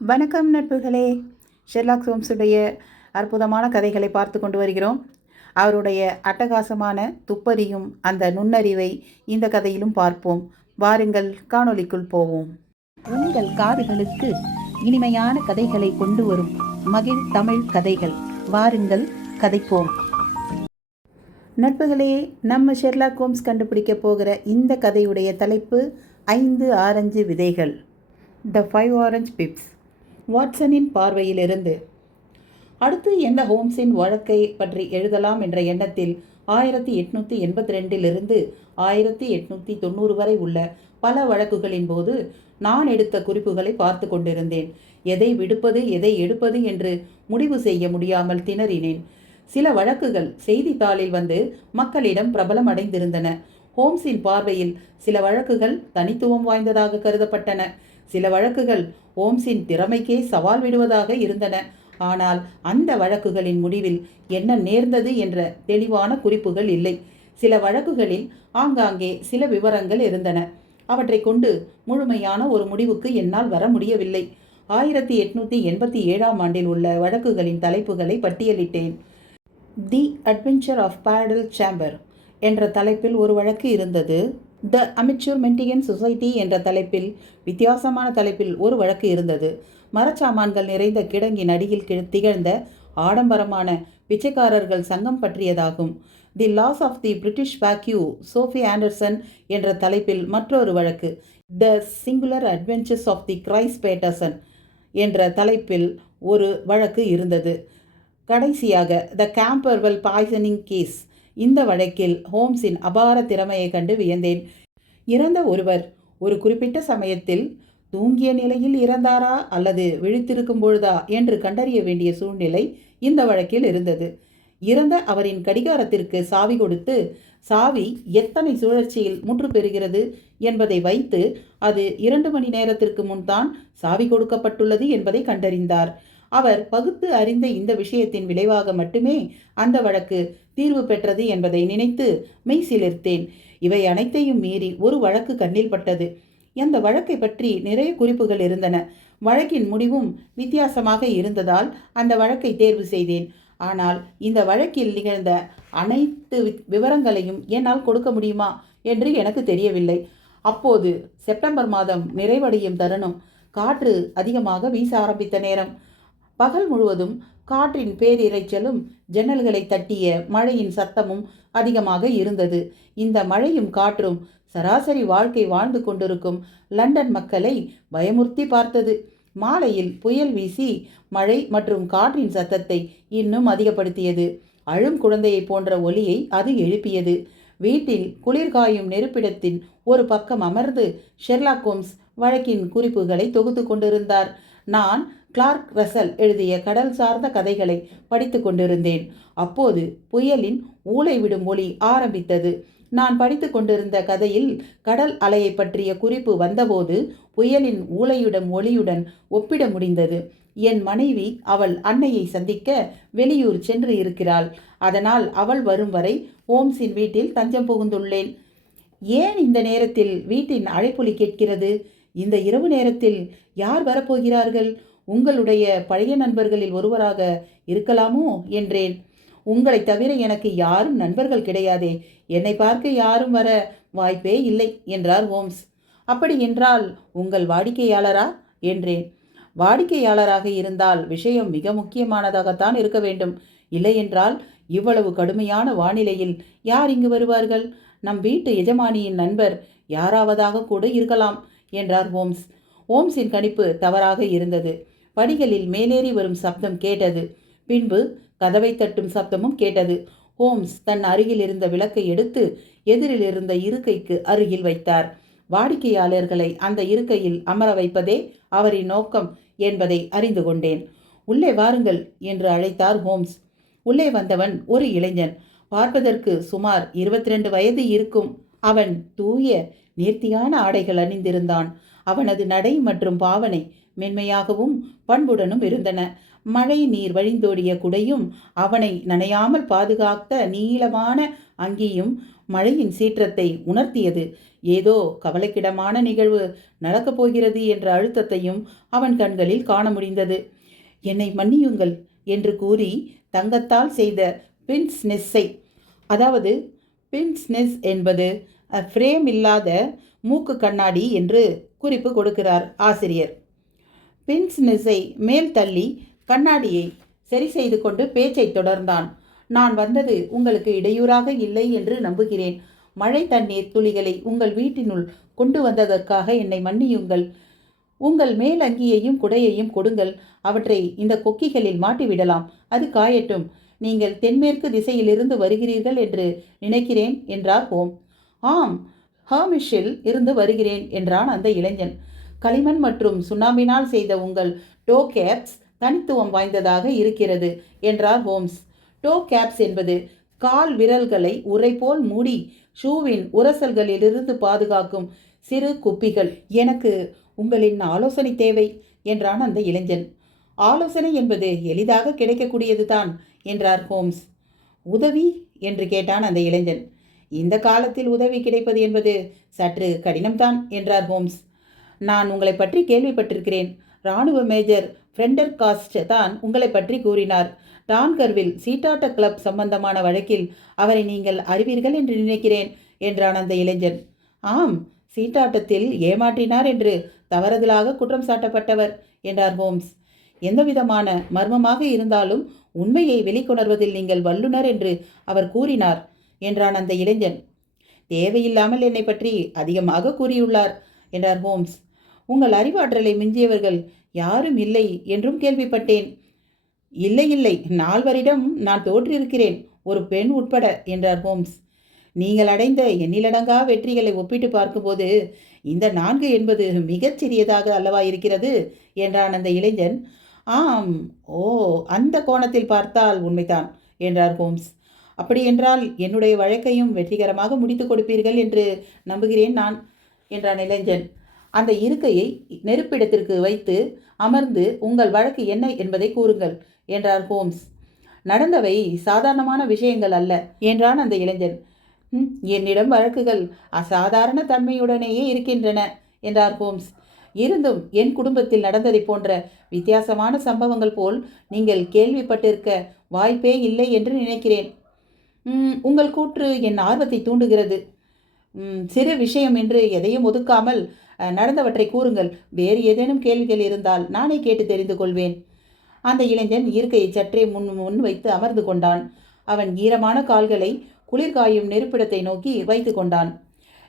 வணக்கம் நட்புகளே. ஷெர்லாக் ஹோம்ஸுடைய அற்புதமான கதைகளை பார்த்து கொண்டு வருகிறோம். அவருடைய அட்டகாசமான துப்பறியும் அந்த நுண்ணறிவை இந்த கதையிலும் பார்ப்போம். வாருங்கள், காணொளிக்குள் போவோம். உங்கள் காதுகளுக்கு இனிமையான கதைகளை கொண்டு வரும் மகிழ் தமிழ் கதைகள். வாருங்கள், கதைப்போம். நட்புகளே, நம்ம ஷெர்லாக் ஹோம்ஸ் கண்டுபிடிக்க போகிற இந்த கதையுடைய தலைப்பு 5 ஆரஞ்சு விதைகள். த 5 ஆரஞ்ச் பிப்ஸ். வாட்சனின் பார்வையிலிருந்து. அடுத்து என்ன ஹோம்ஸின் வழக்கை பற்றி எழுதலாம் என்ற எண்ணத்தில் 1882 1890 வரை உள்ள பல வழக்குகளின் போது நான் எடுத்த குறிப்புகளை பார்த்து கொண்டிருந்தேன். எதை விடுப்பது எதை எடுப்பது என்று முடிவு செய்ய முடியாமல் திணறினேன். சில வழக்குகள் செய்தித்தாளில் வந்து மக்களிடம் பிரபலம் அடைந்திருந்தன. ஹோம்ஸின் பார்வையில் சில வழக்குகள் தனித்துவம் வாய்ந்ததாக கருதப்பட்டன. சில வழக்குகள் ஹோம்ஸின் திறமைக்கே சவால் விடுவதாக இருந்தன. ஆனால் அந்த வழக்குகளின் முடிவில் என்ன நேர்ந்தது என்ற தெளிவான குறிப்புகள் இல்லை. சில வழக்குகளில் ஆங்காங்கே சில விவரங்கள் இருந்தன. அவற்றை கொண்டு முழுமையான ஒரு முடிவுக்கு என்னால் வர முடியவில்லை. 1887 உள்ள வழக்குகளின் தலைப்புகளை பட்டியலிட்டேன். தி அட்வென்ச்சர் ஆஃப் பேடல் சேம்பர் என்ற தலைப்பில் ஒரு வழக்கு இருந்தது. த அமெச்சூர் மென்டிகன் சொசைட்டி என்ற தலைப்பில், வித்தியாசமான தலைப்பில் ஒரு வழக்கு இருந்தது. மரச்சாமான்கள் நிறைந்த கிடங்கின் அடியில் திகழ்ந்த ஆடம்பரமான பிச்சைக்காரர்கள் சங்கம் பற்றியதாகும். The loss of the British வேக்யூ சோஃபி ஆண்டர்சன் என்ற தலைப்பில் மற்றொரு வழக்கு. The singular adventures of the Grice Paterson என்ற தலைப்பில் ஒரு வழக்கு இருந்தது. கடைசியாக த கேம்பர்வெல் பாய்சனிங் கேஸ். இந்த வழக்கில் ஹோம்ஸின் அபார திறமையை கண்டு வியந்தேன். இறந்த ஒருவர் ஒரு குறிப்பிட்ட சமயத்தில் தூங்கிய நிலையில் இறந்தாரா அல்லது விழித்திருக்கும் பொழுதா என்று கண்டறிய வேண்டிய சூழ்நிலை இந்த வழக்கில் இருந்தது. இறந்த அவரின் கடிகாரத்திற்கு சாவி கொடுத்து, சாவி எத்தனை சுழற்சியில் முற்று பெறுகிறது என்பதை வைத்து அது 2 மணி நேரத்திற்கு முன்தான் சாவி கொடுக்கப்பட்டுள்ளது என்பதை கண்டறிந்தார். அவர் பகுத்து அறிந்த இந்த விஷயத்தின் விளைவாக மட்டுமே அந்த வழக்கு தீர்வு பெற்றது என்பதை நினைத்து மெய்சிலிர்த்தேன். இவை அனைத்தையும் மீறி ஒரு வழக்கு கண்ணில் பட்டது. அந்த வழக்கை பற்றி நிறைய குறிப்புகள் இருந்தன. வழக்கின் முடிவும் வித்தியாசமாக இருந்ததால் அந்த வழக்கை தேர்வு செய்தேன். ஆனால் இந்த வழக்கில் நிகழ்ந்த அனைத்து விவரங்களையும் என்னால் கொடுக்க முடியுமா என்று எனக்கு தெரியவில்லை. அப்போது செப்டம்பர் மாதம் நிறைவடையும் தருணம். காற்று அதிகமாக வீச ஆரம்பித்த நேரம். பகல் முழுவதும் காற்றின் பேரிரைச்சலும் ஜன்னல்களை தட்டிய மழையின் சத்தமும் அதிகமாக இருந்தது. இந்த மழையும் காற்றும் சராசரி வாழ்க்கை வாழ்ந்து கொண்டிருக்கும் லண்டன் மக்களை பயமுறுத்தி பார்த்தது. மாலையில் புயல் வீசி மழை மற்றும் காற்றின் சத்தத்தை இன்னும் அதிகப்படுத்தியது. அழும் குழந்தையை போன்ற ஒலியை அது எழுப்பியது. வீட்டில் குளிர்காயும் நெருப்பிடத்தின் ஒரு பக்கம் அமர்ந்து ஷெர்லாக் ஹோம்ஸ் வழக்கின் குறிப்புகளை தொகுத்து கொண்டிருந்தார். நான் கிளார்க் ரசல் எழுதிய கடல் சார்ந்த கதைகளை படித்து கொண்டிருந்தேன். அப்போது புயலின் ஊளை விடும் ஒலி ஆரம்பித்தது. நான் படித்து கொண்டிருந்த கதையில் கடல் அலையை பற்றிய குறிப்பு வந்தபோது புயலின் ஊளையிடும் ஒளியுடன் ஒப்பிட முடிந்தது. என் மனைவி அவள் அன்னையை சந்திக்க வெளியூர் சென்று இருக்கிறாள். அதனால் அவள் வரும் வரை ஹோம்ஸின் வீட்டில் தஞ்சம் புகுந்துள்ளேன். ஏன் இந்த நேரத்தில் வீட்டின் அழைப்பொலி கேட்கிறது? இந்த இரவு நேரத்தில் யார் வரப்போகிறார்கள்? உங்களுடைய பழைய நண்பர்களில் ஒருவராக இருக்கலாமோ என்றேன். உங்களை தவிர எனக்கு யாரும் நண்பர்கள் கிடையாதே. என்னை பார்க்க யாரும் வர வாய்ப்பே இல்லை என்றார் ஹோம்ஸ். அப்படி என்றால் உங்கள் வாடிக்கையாளரா என்றேன். வாடிக்கையாளராக இருந்தால் விஷயம் மிக முக்கியமானதாகத்தான் இருக்க வேண்டும். இல்லையென்றால் இவ்வளவு கடுமையான வானிலையில் யார் இங்கு வருவார்கள்? நம் வீட்டு எஜமானியின் நண்பர் யாராவதாக கூட இருக்கலாம் என்றார் ஹோம்ஸ். ஹோம்ஸின் கணிப்பு தவறாக இருந்தது. படிகளில் மேலேறி வரும் சப்தம் கேட்டது. பின்பு கதவை தட்டும் சப்தமும் கேட்டது. ஹோம்ஸ் தன் அருகில் இருந்த விளக்கை எடுத்து எதிரில் இருந்த இருக்கைக்கு அருகில் வைத்தார். வாடிக்கையாளர்களை அந்த இருக்கையில் அமர வைப்பதே அவரின் நோக்கம் என்பதை அறிந்து கொண்டேன். உள்ளே வாருங்கள் என்று அழைத்தார் ஹோம்ஸ். உள்ளே வந்தவன் ஒரு இளைஞன். பார்ப்பதற்கு சுமார் 22 வயது இருக்கும். அவன் தூய நேர்த்தியான ஆடைகள் அணிந்திருந்தான். அவனது நடை மற்றும் பாவனை மென்மையாகவும் பண்புடனும் இருந்தன. மழை நீர் வழிந்தோடிய குடையும் அவனை நனையாமல் பாதுகாத்த நீளமான அங்கியும் மழையின் சீற்றத்தை உணர்த்தியது. ஏதோ கவலைக்கிடமான நிகழ்வு நடக்கப் போகிறது என்ற அழுத்தத்தையும் அவன் கண்களில் காண முடிந்தது. என்னை மன்னியுங்கள் என்று கூறி தங்கத்தால் செய்த பின்ஸ் நெஸ்ஸை, அதாவது பின்ஸ் நெஸ் என்பது ஃப்ரேம் இல்லாத மூக்கு கண்ணாடி என்று குறிப்பு கொடுக்கிறார் ஆசிரியர். பின்ஸ் நெஸ்ஸை மேல் தள்ளி கண்ணாடியை சரி செய்து கொண்டு பேச்சை தொடர்ந்தான். நான் வந்தது உங்களுக்கு இடையூறாக இல்லை என்று நம்புகிறேன். மழை தண்ணீர் துளிகளை உங்கள் வீட்டினுள் கொண்டு வந்ததற்காக என்னை மன்னியுங்கள். உங்கள் மேல் அங்கியையும் குடையையும் கொடுங்கள். அவற்றை இந்த கொக்கிகளில் மாட்டிவிடலாம். அது காயட்டும். நீங்கள் தென்மேற்கு திசையிலிருந்து வருகிறீர்கள் என்று நினைக்கிறேன் என்றார் ஹோம். ஆம், ஹாமிஷில் இருந்து வருகிறேன் என்றான் அந்த இளைஞன். களிமண் மற்றும் சுண்ணாம்பினால் செய்த உங்கள் டோ கேப்ஸ் தனித்துவம் வாய்ந்ததாக இருக்கிறது என்றார் ஹோம்ஸ். டோ கேப்ஸ் என்பது கால் விரல்களை உரை போல் மூடி ஷூவின் உரசல்களிலிருந்து பாதுகாக்கும் சிறு குப்பிகள். எனக்கு உங்களின் ஆலோசனை தேவை என்றான் அந்த இளைஞன். ஆலோசனை என்பது எளிதாக கிடைக்கக்கூடியது தான் என்றார் ஹோம்ஸ். உதவி என்று கேட்டான் அந்த இளைஞன். இந்த காலத்தில் உதவி கிடைப்பது என்பது சற்று கடினம்தான் என்றார் ஹோம்ஸ். நான் உங்களை பற்றி கேள்விப்பட்டிருக்கிறேன். இராணுவ மேஜர் ஃப்ரெண்டர்காஸ்ட் தான் உங்களை பற்றி கூறினார். டான்கர்வில் சீட்டாட்ட கிளப் சம்பந்தமான வழக்கில் அவரை நீங்கள் அறிவீர்கள் என்று நினைக்கிறேன் என்றான் அந்த இளைஞன். ஆம், சீட்டாட்டத்தில் ஏமாற்றினார் என்று தவறுதலாக குற்றம் சாட்டப்பட்டவர் என்றார் ஹோம்ஸ். எந்தவிதமான மர்மமாக இருந்தாலும் உண்மையை வெளிக்கொணர்வதில் நீங்கள் வல்லுனர் என்று அவர் கூறினார் என்றான் அந்த இளைஞன். தேவையில்லாமல் என்னை பற்றி அதிகமாக கூறியுள்ளார் என்றார் ஹோம்ஸ். உங்கள் அறிவாற்றலை மிஞ்சியவர்கள் யாரும் இல்லை என்றும் கேள்விப்பட்டேன். இல்லை இல்லை, நால்வரிடம் நான் தோற்றிருக்கிறேன், ஒரு பெண் உட்பட என்றார் ஹோம்ஸ். நீங்கள் அடைந்த எண்ணிலடங்கா வெற்றிகளை ஒப்பிட்டு பார்க்கும்போது இந்த 4 என்பது மிகச் சிறியதாக அல்லவா இருக்கிறது என்றான் அந்த இளைஞன். ஆம், ஓ, அந்த கோணத்தில் பார்த்தால் உண்மைதான் என்றார் ஹோம்ஸ். அப்படியென்றால் என்னுடைய வழக்கையும் வெற்றிகரமாக முடித்து கொடுப்பீர்கள் என்று நம்புகிறேன் நான் என்றான் இளைஞன். அந்த இருக்கையை நெருப்பிடத்திற்கு வைத்து அமர்ந்து உங்கள் வழக்கு என்ன என்பதை கூறுங்கள் என்றார் ஹோம்ஸ். நடந்தவை சாதாரணமான விஷயங்கள் அல்ல என்றான் அந்த இளைஞன். என்னிடம் வழக்குகள் அசாதாரண தன்மையுடனேயே இருக்கின்றன என்றார் ஹோம்ஸ். இருந்தும் என் குடும்பத்தில் நடந்ததை போன்ற வித்தியாசமான சம்பவங்கள் போல் நீங்கள் கேள்விப்பட்டிருக்க வாய்ப்பே இல்லை என்று நினைக்கிறேன். உங்கள் கூற்று என் ஆர்வத்தை தூண்டுகிறது. சிறு விஷயம் என்று எதையும் ஒதுக்காமல் நடந்தவற்றை கூறுங்கள். வேறு ஏதேனும் கேள்விகள் இருந்தால் நானே கேட்டு தெரிந்து கொள்வேன். அந்த இளைஞன் இருக்கையை சற்றே முன் வைத்து அமர்ந்து கொண்டான். அவன் ஈரமான கால்களை குளிர்காயும் நெருப்பிடத்தை நோக்கி வைத்து கொண்டான்.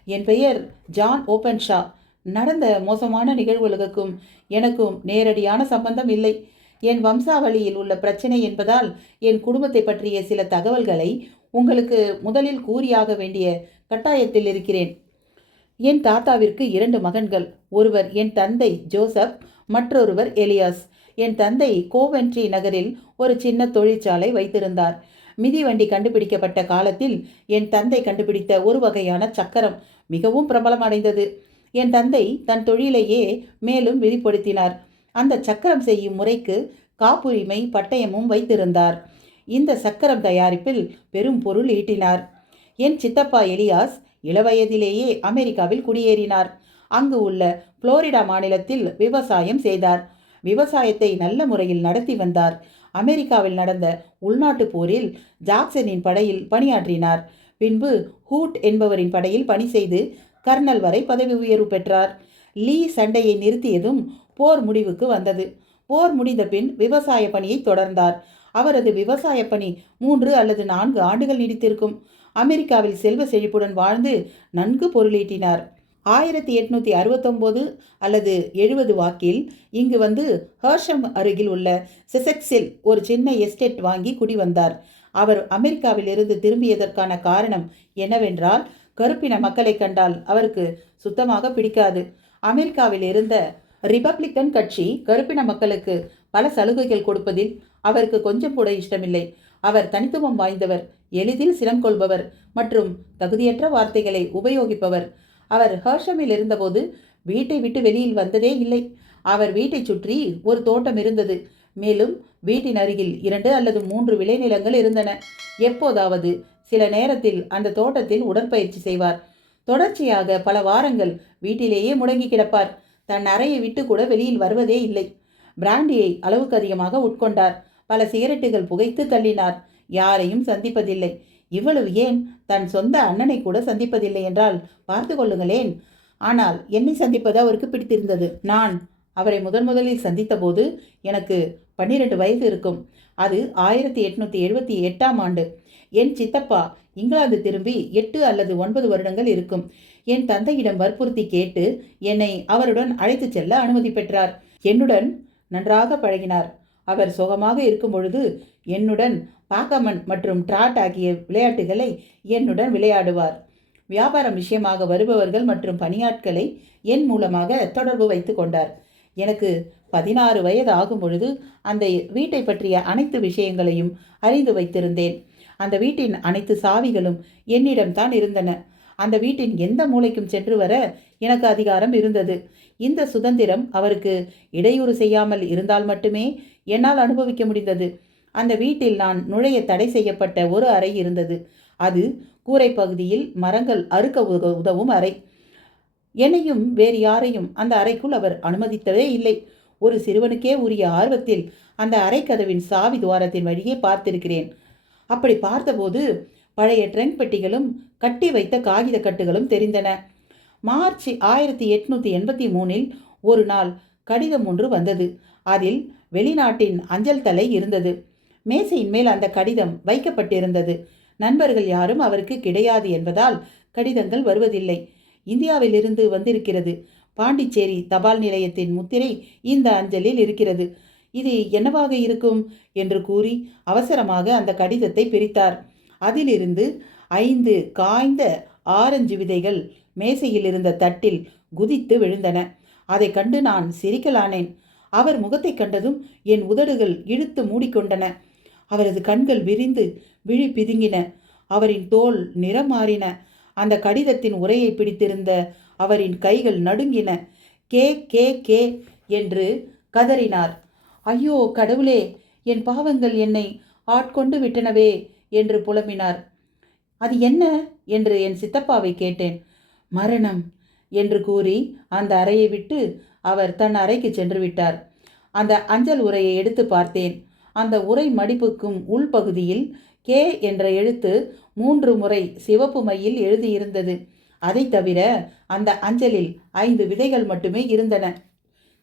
என் பெயர் ஜான் ஓப்பன்ஷா. நடந்த மோசமான நிகழ்வுகளுக்கும் எனக்கும் நேரடியான சம்பந்தம் இல்லை. என் வம்சாவளியில் உள்ள பிரச்சனை என்பதால் என் குடும்பத்தை பற்றிய சில தகவல்களை உங்களுக்கு முதலில் கூறியாக வேண்டிய கட்டாயத்தில் இருக்கிறேன். என் தாத்தாவிற்கு 2 மகன்கள். ஒருவர் என் தந்தை ஜோசப், மற்றொருவர் எலியாஸ். என் தந்தை கோவென்ட்ரி நகரில் ஒரு சின்ன தொழிற்சாலை வைத்திருந்தார். மிதிவண்டி கண்டுபிடிக்கப்பட்ட காலத்தில் என் தந்தை கண்டுபிடித்த ஒரு வகையான சக்கரம் மிகவும் பிரபலமடைந்தது. என் தந்தை தன் தொழிலையே மேலும் விரிவுபடுத்தினார். அந்த சக்கரம் செய்யும் முறைக்கு காப்புரிமை பட்டயமும் வைத்திருந்தார். இந்த சக்கரம் தயாரிப்பில் பெரும் பொருள் ஈட்டினார். என் சித்தப்பா எலியாஸ் இளவயதிலேயே அமெரிக்காவில் குடியேறினார். அங்கு உள்ள புளோரிடா மாநிலத்தில் விவசாயம் செய்தார். விவசாயத்தை நல்ல முறையில் நடத்தி வந்தார். அமெரிக்காவில் நடந்த உள்நாட்டு போரில் ஜாக்சனின் படையில் பணியாற்றினார். பின்பு ஹூட் என்பவரின் படையில் பணி செய்து கர்னல் வரை பதவி உயர்வு பெற்றார். லீ சண்டையை நிறுத்தியதும் போர் முடிவுக்கு வந்தது. போர் முடிந்த பின் விவசாய பணியை தொடர்ந்தார். அவரது விவசாய பணி 3 அல்லது 4 ஆண்டுகள் நீடித்திருக்கும். அமெரிக்காவில் செல்வ செழிப்புடன் வாழ்ந்து நன்கு பொருளீட்டினார். 1869 அல்லது 70 வாக்கில் இங்கு வந்து ஹர்ஷம் அருகில் உள்ள செசெக்ஸில் ஒரு சின்ன எஸ்டேட் வாங்கி குடி வந்தார். அவர் அமெரிக்காவில் இருந்து திரும்பியதற்கான காரணம் என்னவென்றால், கருப்பின மக்களை கண்டால் அவருக்கு சுத்தமாக பிடிக்காது. அமெரிக்காவில் இருந்த ரிபப்ளிக்கன் கட்சி கருப்பின மக்களுக்கு பல சலுகைகள் கொடுப்பதில் அவருக்கு கொஞ்சம் கூட இஷ்டமில்லை. அவர் தனித்துவம் வாய்ந்தவர், எளிதில் சினம் கொள்பவர் மற்றும் தகுதியற்ற வார்த்தைகளை உபயோகிப்பவர். அவர் ஹர்ஷமில் இருந்தபோது வீட்டை விட்டு வெளியில் வந்ததே இல்லை. அவர் வீட்டை சுற்றி ஒரு தோட்டம் இருந்தது. மேலும் வீட்டின் அருகில் 2 அல்லது 3 விளைநிலங்கள் இருந்தன. எப்போதாவது சில நேரத்தில் அந்த தோட்டத்தில் உடற்பயிற்சி செய்வார். தொடர்ச்சியாக பல வாரங்கள் வீட்டிலேயே முடங்கி கிடப்பார். தன் அறையை விட்டு கூட வெளியில் வருவதே இல்லை. பிராண்டியை அளவுக்கு அதிகமாக உட்கொண்டார். பல சிகரெட்டுகள் புகைத்து தள்ளினார். யாரையும் சந்திப்பதில்லை. இவ்வளவு ஏன், தன் சொந்த அண்ணனை கூட சந்திப்பதில்லை என்றால் பார்த்து கொள்ளுங்களேன். ஆனால் என்னை சந்திப்பது அவருக்கு பிடித்திருந்தது. நான் அவரை முதலில் சந்தித்த போது எனக்கு 12 வயது இருக்கும். அது 1878ஆம் ஆண்டு. என் சித்தப்பா இங்கிலாந்து திரும்பி 8 அல்லது 9 வருடங்கள் இருக்கும். என் தந்தையிடம் வற்புறுத்தி கேட்டு என்னை அவருடன் அழைத்து செல்ல அனுமதி பெற்றார். என்னுடன் நன்றாக பழகினார். அவர் சுகமாக இருக்கும் பொழுது என்னுடன் பாக்கமன் மற்றும் டிராட் ஆகிய விளையாட்டுகளை என்னுடன் விளையாடுவார். வியாபாரம் விஷயமாக வருபவர்கள் மற்றும் பணியாட்களை என் மூலமாக தொடர்பு வைத்து கொண்டார். எனக்கு 16 வயது ஆகும் பொழுது அந்த வீட்டை பற்றிய அனைத்து விஷயங்களையும் அறிந்து வைத்திருந்தேன். அந்த வீட்டின் அனைத்து சாவிகளும் என்னிடம்தான் இருந்தன. அந்த வீட்டின் எந்த மூலைக்கும் சென்று வர எனக்கு அதிகாரம் இருந்தது. இந்த சுதந்திரம் அவருக்கு இடையூறு செய்யாமல் இருந்தால் மட்டுமே என்னால் அனுபவிக்க முடிந்தது. அந்த வீட்டில் நான் நுழைய தடை செய்யப்பட்ட ஒரு அறை இருந்தது. அது கூரை பகுதியில் மரங்கள் அறுக்க உதவும் அறை. என்னையும் வேறு யாரையும் அந்த அறைக்குள் அவர் அனுமதித்ததே இல்லை. ஒரு சிறுவனுக்கே உரிய ஆர்வத்தில் அந்த அறை கதவின் சாவி துவாரத்தின் வழியே பார்த்திருக்கிறேன். அப்படி பார்த்தபோது பழைய ட்ரங்க் பெட்டிகளும் கட்டி வைத்த காகித கட்டுகளும் தெரிந்தன. மார்ச் 1883இல் ஒரு நாள் கடிதம் ஒன்று வந்தது. அதில் வெளிநாட்டின் அஞ்சல் தலை இருந்தது. மேசையின் மேல் அந்த கடிதம் வைக்கப்பட்டிருந்தது. நண்பர்கள் யாரும் அவருக்கு கிடையாது என்பதால் கடிதங்கள் வருவதில்லை. இந்தியாவிலிருந்து வந்திருக்கிறது. பாண்டிச்சேரி தபால் நிலையத்தின் முத்திரை இந்த அஞ்சலில் இருக்கிறது. இது என்னவாக இருக்கும் என்று கூறி அவசரமாக அந்த கடிதத்தை பிரித்தார். அதிலிருந்து 5 காய்ந்த ஆரஞ்சு விதைகள் மேசையில் இருந்த தட்டில் குதித்து விழுந்தன. அதை கண்டு நான் சிரிக்கலானேன். அவர் முகத்தை கண்டதும் என் உதடுகள் இழுத்து மூடிக்கொண்டன. அவரது கண்கள் விரிந்து விழி பிதுங்கின. அவரின் தோல் நிறம் மாறின. அந்த கடிதத்தின் உரையை பிடித்திருந்த அவரின் கைகள் நடுங்கின. கே கே கே என்று கதறினார். ஐயோ கடவுளே, என் பாவங்கள் என்னை ஆட்கொண்டு விட்டனவே என்று புலம்பினார். அது என்ன என்று என் சித்தப்பாவை கேட்டேன். மரணம் என்று கூறி அந்த அறையை விட்டு அவர் தன் அறைக்கு சென்று விட்டார். அந்த அஞ்சல் உரையை எடுத்து பார்த்தேன். அந்த உரை மடிப்புக்கும் உள்பகுதியில் கே என்ற எழுத்து 3 முறை சிவப்பு மையில் எழுதியிருந்தது. அதை தவிர அந்த அஞ்சலில் 5 விதைகள் மட்டுமே இருந்தன.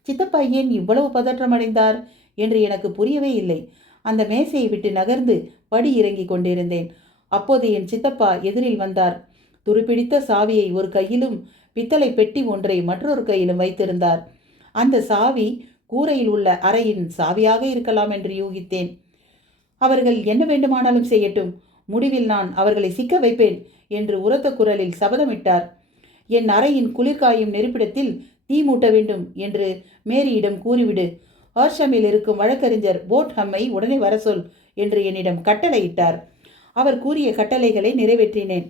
சித்தப்பா ஏன் இவ்வளவு பதற்றமடைந்தார் என்று எனக்கு புரியவே இல்லை. அந்த மேசையை விட்டு நகர்ந்து படி இறங்கி கொண்டிருந்தேன். அப்போது என் சித்தப்பா எதிரில் வந்தார். துருப்பிடித்த சாவியை ஒரு கையிலும் பித்தளை பெட்டி ஒன்றை மற்றொரு கையிலும் வைத்திருந்தார். அந்த சாவி கூரையில் உள்ள அறையின் சாவியாக இருக்கலாம் என்று யூகித்தேன். அவர்கள் என்ன வேண்டுமானாலும் செய்யட்டும், முடிவில் நான் அவர்களை சிக்க வைப்பேன் என்று உரத்த குரலில் சபதமிட்டார். என் அறையின் குளிர்காயும் நெருப்பிடத்தில் தீ மூட்ட வேண்டும் என்று மேரியிடம் கூறிவிடு. ஹார்ஷமில் இருக்கும் வழக்கறிஞர் போட்ஹம்மை உடனே வர சொல் என்று என்னிடம் கட்டளையிட்டார். அவர் கூறிய கட்டளைகளை நிறைவேற்றினேன்.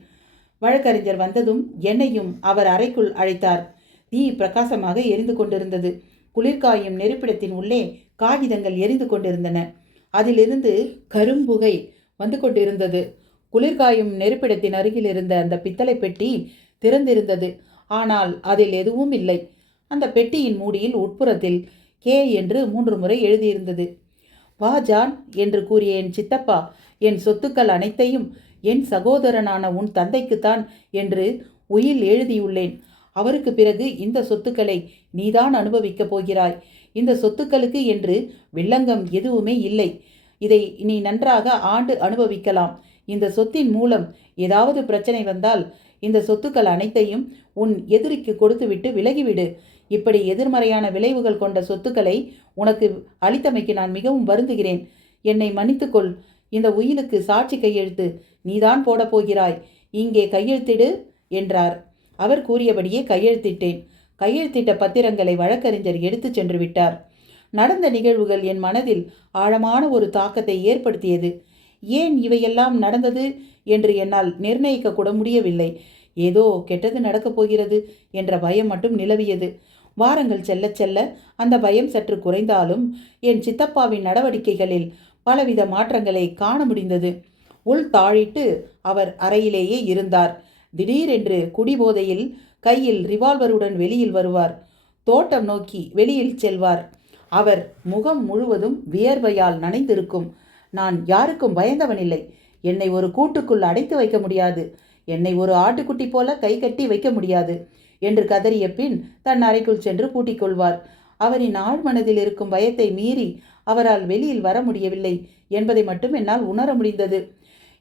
வழக்கறிஞர் வந்ததும் என்னையும் அவர் அறைக்குள் அழைத்தார். தீ பிரகாசமாக எரிந்து கொண்டிருந்தது. குளிர்காயும் நெருப்பிடத்தின் உள்ளே காகிதங்கள் எரிந்து கொண்டிருந்தன. அதிலிருந்து கரும்புகை வந்து கொண்டிருந்தது. குளிர்காயும் நெருப்பிடத்தின் அருகில் இருந்த அந்த பித்தளை பெட்டி திறந்திருந்தது. ஆனால் அதில் எதுவும் இல்லை. அந்த பெட்டியின் மூடியில் உட்புறத்தில் கே என்று 3 முறை எழுதியிருந்தது. வா ஜான் என்று கூறிய என் சித்தப்பா, என் சொத்துக்கள் அனைத்தையும் என் சகோதரனான உன் தந்தைக்குத்தான் என்று உயில் எழுதியுள்ளேன். அவருக்கு பிறகு இந்த சொத்துக்களை நீதான் அனுபவிக்கப் போகிறாய். இந்த சொத்துக்களுக்கு என்று வில்லங்கம் எதுவுமே இல்லை. இதை நீ நன்றாக ஆண்டு அனுபவிக்கலாம். இந்த சொத்தின் மூலம் ஏதாவது பிரச்சனை வந்தால் இந்த சொத்துக்கள் அனைத்தையும் உன் எதிரிக்கு கொடுத்துவிட்டு விலகிவிடு. இப்படி எதிர்மறையான விளைவுகள் கொண்ட சொத்துக்களை உனக்கு அளித்தமைக்கு நான் மிகவும் வருந்துகிறேன். என்னை மன்னித்துக்கொள். இந்த உயிலுக்கு சாட்சி கையெழுத்து நீதான் போடப் போகிறாய். இங்கே கையெழுத்திடு என்றார். அவர் கூறியபடியே கையெழுத்திட்டேன். கையெழுத்திட்ட பத்திரங்களை வழக்கறிஞர் எடுத்து சென்று விட்டார். நடந்த நிகழ்வுகள் என் மனதில் ஆழமான ஒரு தாக்கத்தை ஏற்படுத்தியது. ஏன் இவையெல்லாம் நடந்தது என்று என்னால் நிர்ணயிக்க கூட முடியவில்லை. ஏதோ கெட்டது நடக்கப் போகிறது என்ற பயம் மட்டும் நிலவியது. வாரங்கள் செல்ல செல்ல அந்த பயம் சற்று குறைந்தாலும் என் சித்தப்பாவின் நடவடிக்கைகளில் பலவித மாற்றங்களை காண முடிந்தது. உள் தாழிட்டு அவர் அறையிலேயே இருந்தார். திடீரென்று குடிபோதையில் கையில் ரிவால்வருடன் வெளியில் வருவார். தோட்டம் நோக்கி வெளியில் செல்வார். அவர் முகம் முழுவதும் வியர்வையால் நனைந்திருக்கும். நான் யாருக்கும் பயந்தவனில்லை. என்னை ஒரு கூட்டுக்குள் அடைத்து வைக்க முடியாது. என்னை ஒரு ஆட்டுக்குட்டி போல கை கட்டி வைக்க முடியாது என்று கதறிய பின் தன் அறைக்குள் சென்று பூட்டிக் கொள்வார். அவரின் ஆழ்மனதில் இருக்கும் பயத்தை மீறி அவரால் வெளியில் வர முடியவில்லை என்பதை மட்டும் என்னால் உணர முடிந்தது.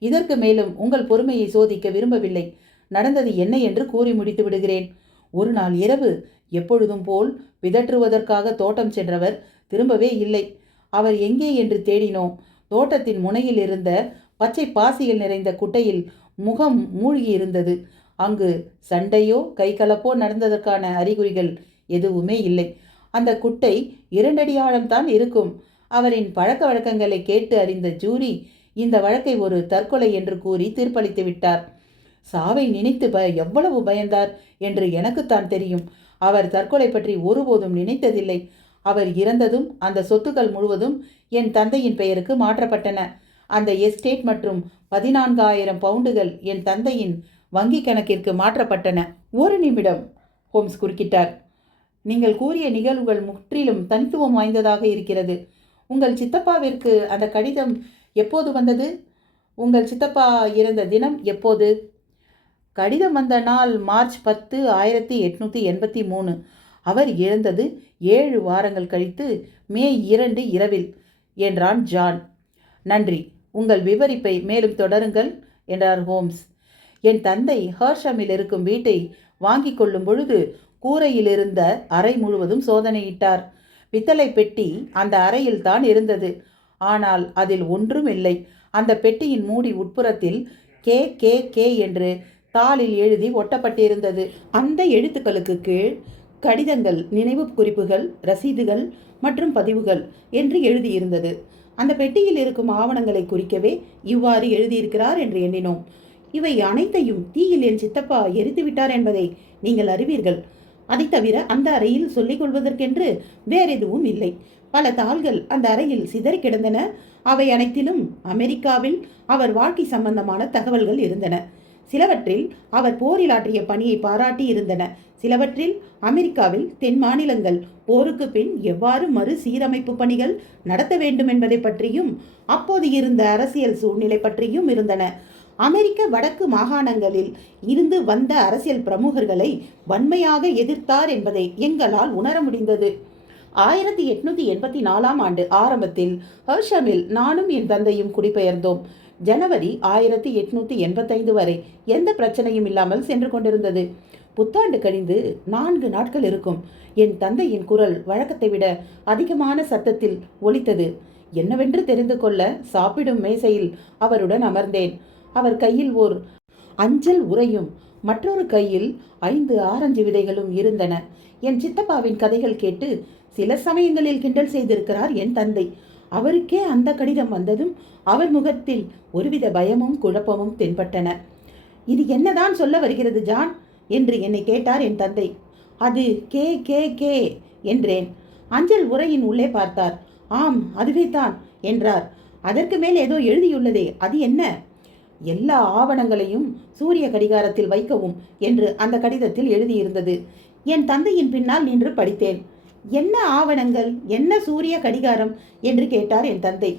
இதற்கு மேலும் உங்கள் பொறுமையை சோதிக்க விரும்பவில்லை. நடந்தது என்ன என்று கூறி முடித்து விடுகிறேன். ஒரு நாள் இரவு எப்பொழுதும் போல் பிதற்றுவதற்காக தோட்டம் சென்றவர் திரும்பவே இல்லை. அவர் எங்கே என்று தேடினோம். தோட்டத்தின் முனையில் இருந்த பச்சை பாசியில் நிறைந்த குட்டையில் முகம் மூழ்கி இருந்தது. அங்கு சண்டையோ கைகலப்போ நடந்ததற்கான அறிகுறிகள் எதுவுமே இல்லை. அந்த குட்டை 2 அடி ஆழம்தான் இருக்கும். அவரின் பழக்க வழக்கங்களை கேட்டு அறிந்த ஜூரி இந்த வழக்கை ஒரு தற்கொலை என்று கூறி தீர்ப்பளித்து விட்டார். சாவை நினைத்து எவ்வளவு பயந்தார் என்று எனக்குத்தான் தெரியும். அவர் தற்கொலை பற்றி ஒருபோதும் நினைத்ததில்லை. அவர் இறந்ததும் அந்த சொத்துக்கள் முழுவதும் என் தந்தையின் பெயருக்கு மாற்றப்பட்டன. அந்த எஸ்டேட் மற்றும் 14,000 பவுண்டுகள் என் தந்தையின் வங்கி கணக்கிற்கு மாற்றப்பட்டன. ஒரு நிமிடம், ஹோம்ஸ் குறுக்கிட்டார். நீங்கள் கூறிய நிகழ்வுகள் முற்றிலும் தனித்துவம் வாய்ந்ததாக இருக்கிறது. உங்கள் சித்தப்பாவிற்கு அந்த கடிதம் எப்போது வந்தது? உங்கள் சித்தப்பா இறந்த தினம் எப்போது? கடிதம் வந்த நாள் மார்ச் 10, 1883. அவர் இறந்தது 7 வாரங்கள் கழித்து மே 2 இரவில் என்றான் ஜான். நன்றி, உங்கள் விவரிப்பை மேலும் தொடருங்கள் என்றார் ஹோம்ஸ். என் தந்தை ஹர்ஷமில் இருக்கும் வீட்டை வாங்கி கொள்ளும் பொழுது கூரையில் இருந்த அறை முழுவதும் சோதனையிட்டார். பித்தளை பெட்டி அந்த அறையில் தான் இருந்தது. ஆனால் அதில் ஒன்றும் இல்லை. அந்த பெட்டியின் மூடி உட்புறத்தில் KKK என்று தாளில் எழுதி ஒட்டப்பட்டிருந்தது. அந்த எழுத்துக்களுக்கு கீழ் கடிதங்கள், நினைவு குறிப்புகள், ரசீதுகள் மற்றும் பதிவுகள் என்று எழுதியிருந்தது. அந்த பெட்டியில் இருக்கும் ஆவணங்களை குறிக்கவே இவ்வாறு எழுதியிருக்கிறார் என்று எண்ணினோம். இவை அனைத்தையும் தீயில் என் சித்தப்பா எரித்து விட்டார் என்பதை நீங்கள் அறிவீர்கள். அதை தவிர அந்த அறையில் சொல்லிக் கொள்வதற்கென்று வேறெதுவும் இல்லை. பல தாள்கள் அந்த அறையில் சிதறி கிடந்தன. அவை அனைத்திலும் அமெரிக்காவில் அவர் வாழ்க்கை சம்பந்தமான தகவல்கள் இருந்தன. சிலவற்றில் அவர் போரில் ஆற்றிய பணியை பாராட்டி இருந்தன. சிலவற்றில் அமெரிக்காவில் தென் மாநிலங்கள் போருக்கு பின் எவ்வாறு மறு சீரமைப்பு பணிகள் நடத்த வேண்டும் என்பதை பற்றியும் அப்போது இருந்த அரசியல் சூழ்நிலை பற்றியும் இருந்தன. அமெரிக்க வடக்கு மாகாணங்களில் இருந்து வந்த அரசியல் பிரமுகர்களை வன்மையாக எதிர்த்தார் என்பதை எங்களால் உணர முடிந்தது. 1884 ஆண்டு ஆரம்பத்தில் ஹர்ஷமில் நானும் என் தந்தையும் குடிபெயர்ந்தோம். ஜனவரி 1885 வரை எந்த பிரச்சனையும் இல்லாமல் சென்று கொண்டிருந்தது. புத்தாண்டு கழிந்து 4 நாட்கள் இருக்கும். என் தந்தையின் குரல் வழக்கத்தை விட அதிகமான சத்தத்தில் ஒலித்தது. என்னவென்று தெரிந்து கொள்ள சாப்பிடும் மேசையில் அவருடன் அமர்ந்தேன். அவர் கையில் ஓர் அஞ்சல் உரையும் மற்றொரு கையில் 5 ஆரஞ்சு விதைகளும் இருந்தன. என் சித்தப்பாவின் கதைகள் கேட்டு சில சமயங்களில் கிண்டல் செய்திருக்கிறார் என் தந்தை. அவருக்கே அந்த கடிதம் வந்ததும் அவர் முகத்தில் ஒருவித பயமும் குழப்பமும் தென்பட்டன. இது என்னதான் சொல்ல வருகிறது ஜான் என்று என்னை கேட்டார் என் தந்தை. அது KKK என்றேன். அஞ்சல் உரையின் உள்ளே பார்த்தார். ஆம், அதுவே தான் என்றார். அதற்கு மேல் ஏதோ எழுதியுள்ளதே, அது என்ன? எல்லா ஆவணங்களையும் சூரிய கடிகாரத்தில் வைக்கவும் என்று அந்த கடிதத்தில் எழுதியிருந்தது. என் தந்தையின் பின்னால் நின்று படித்தேன். என்ன ஆவணங்கள், என்ன சூரிய கடிகாரம் என்று கேட்டார் என் தந்தை.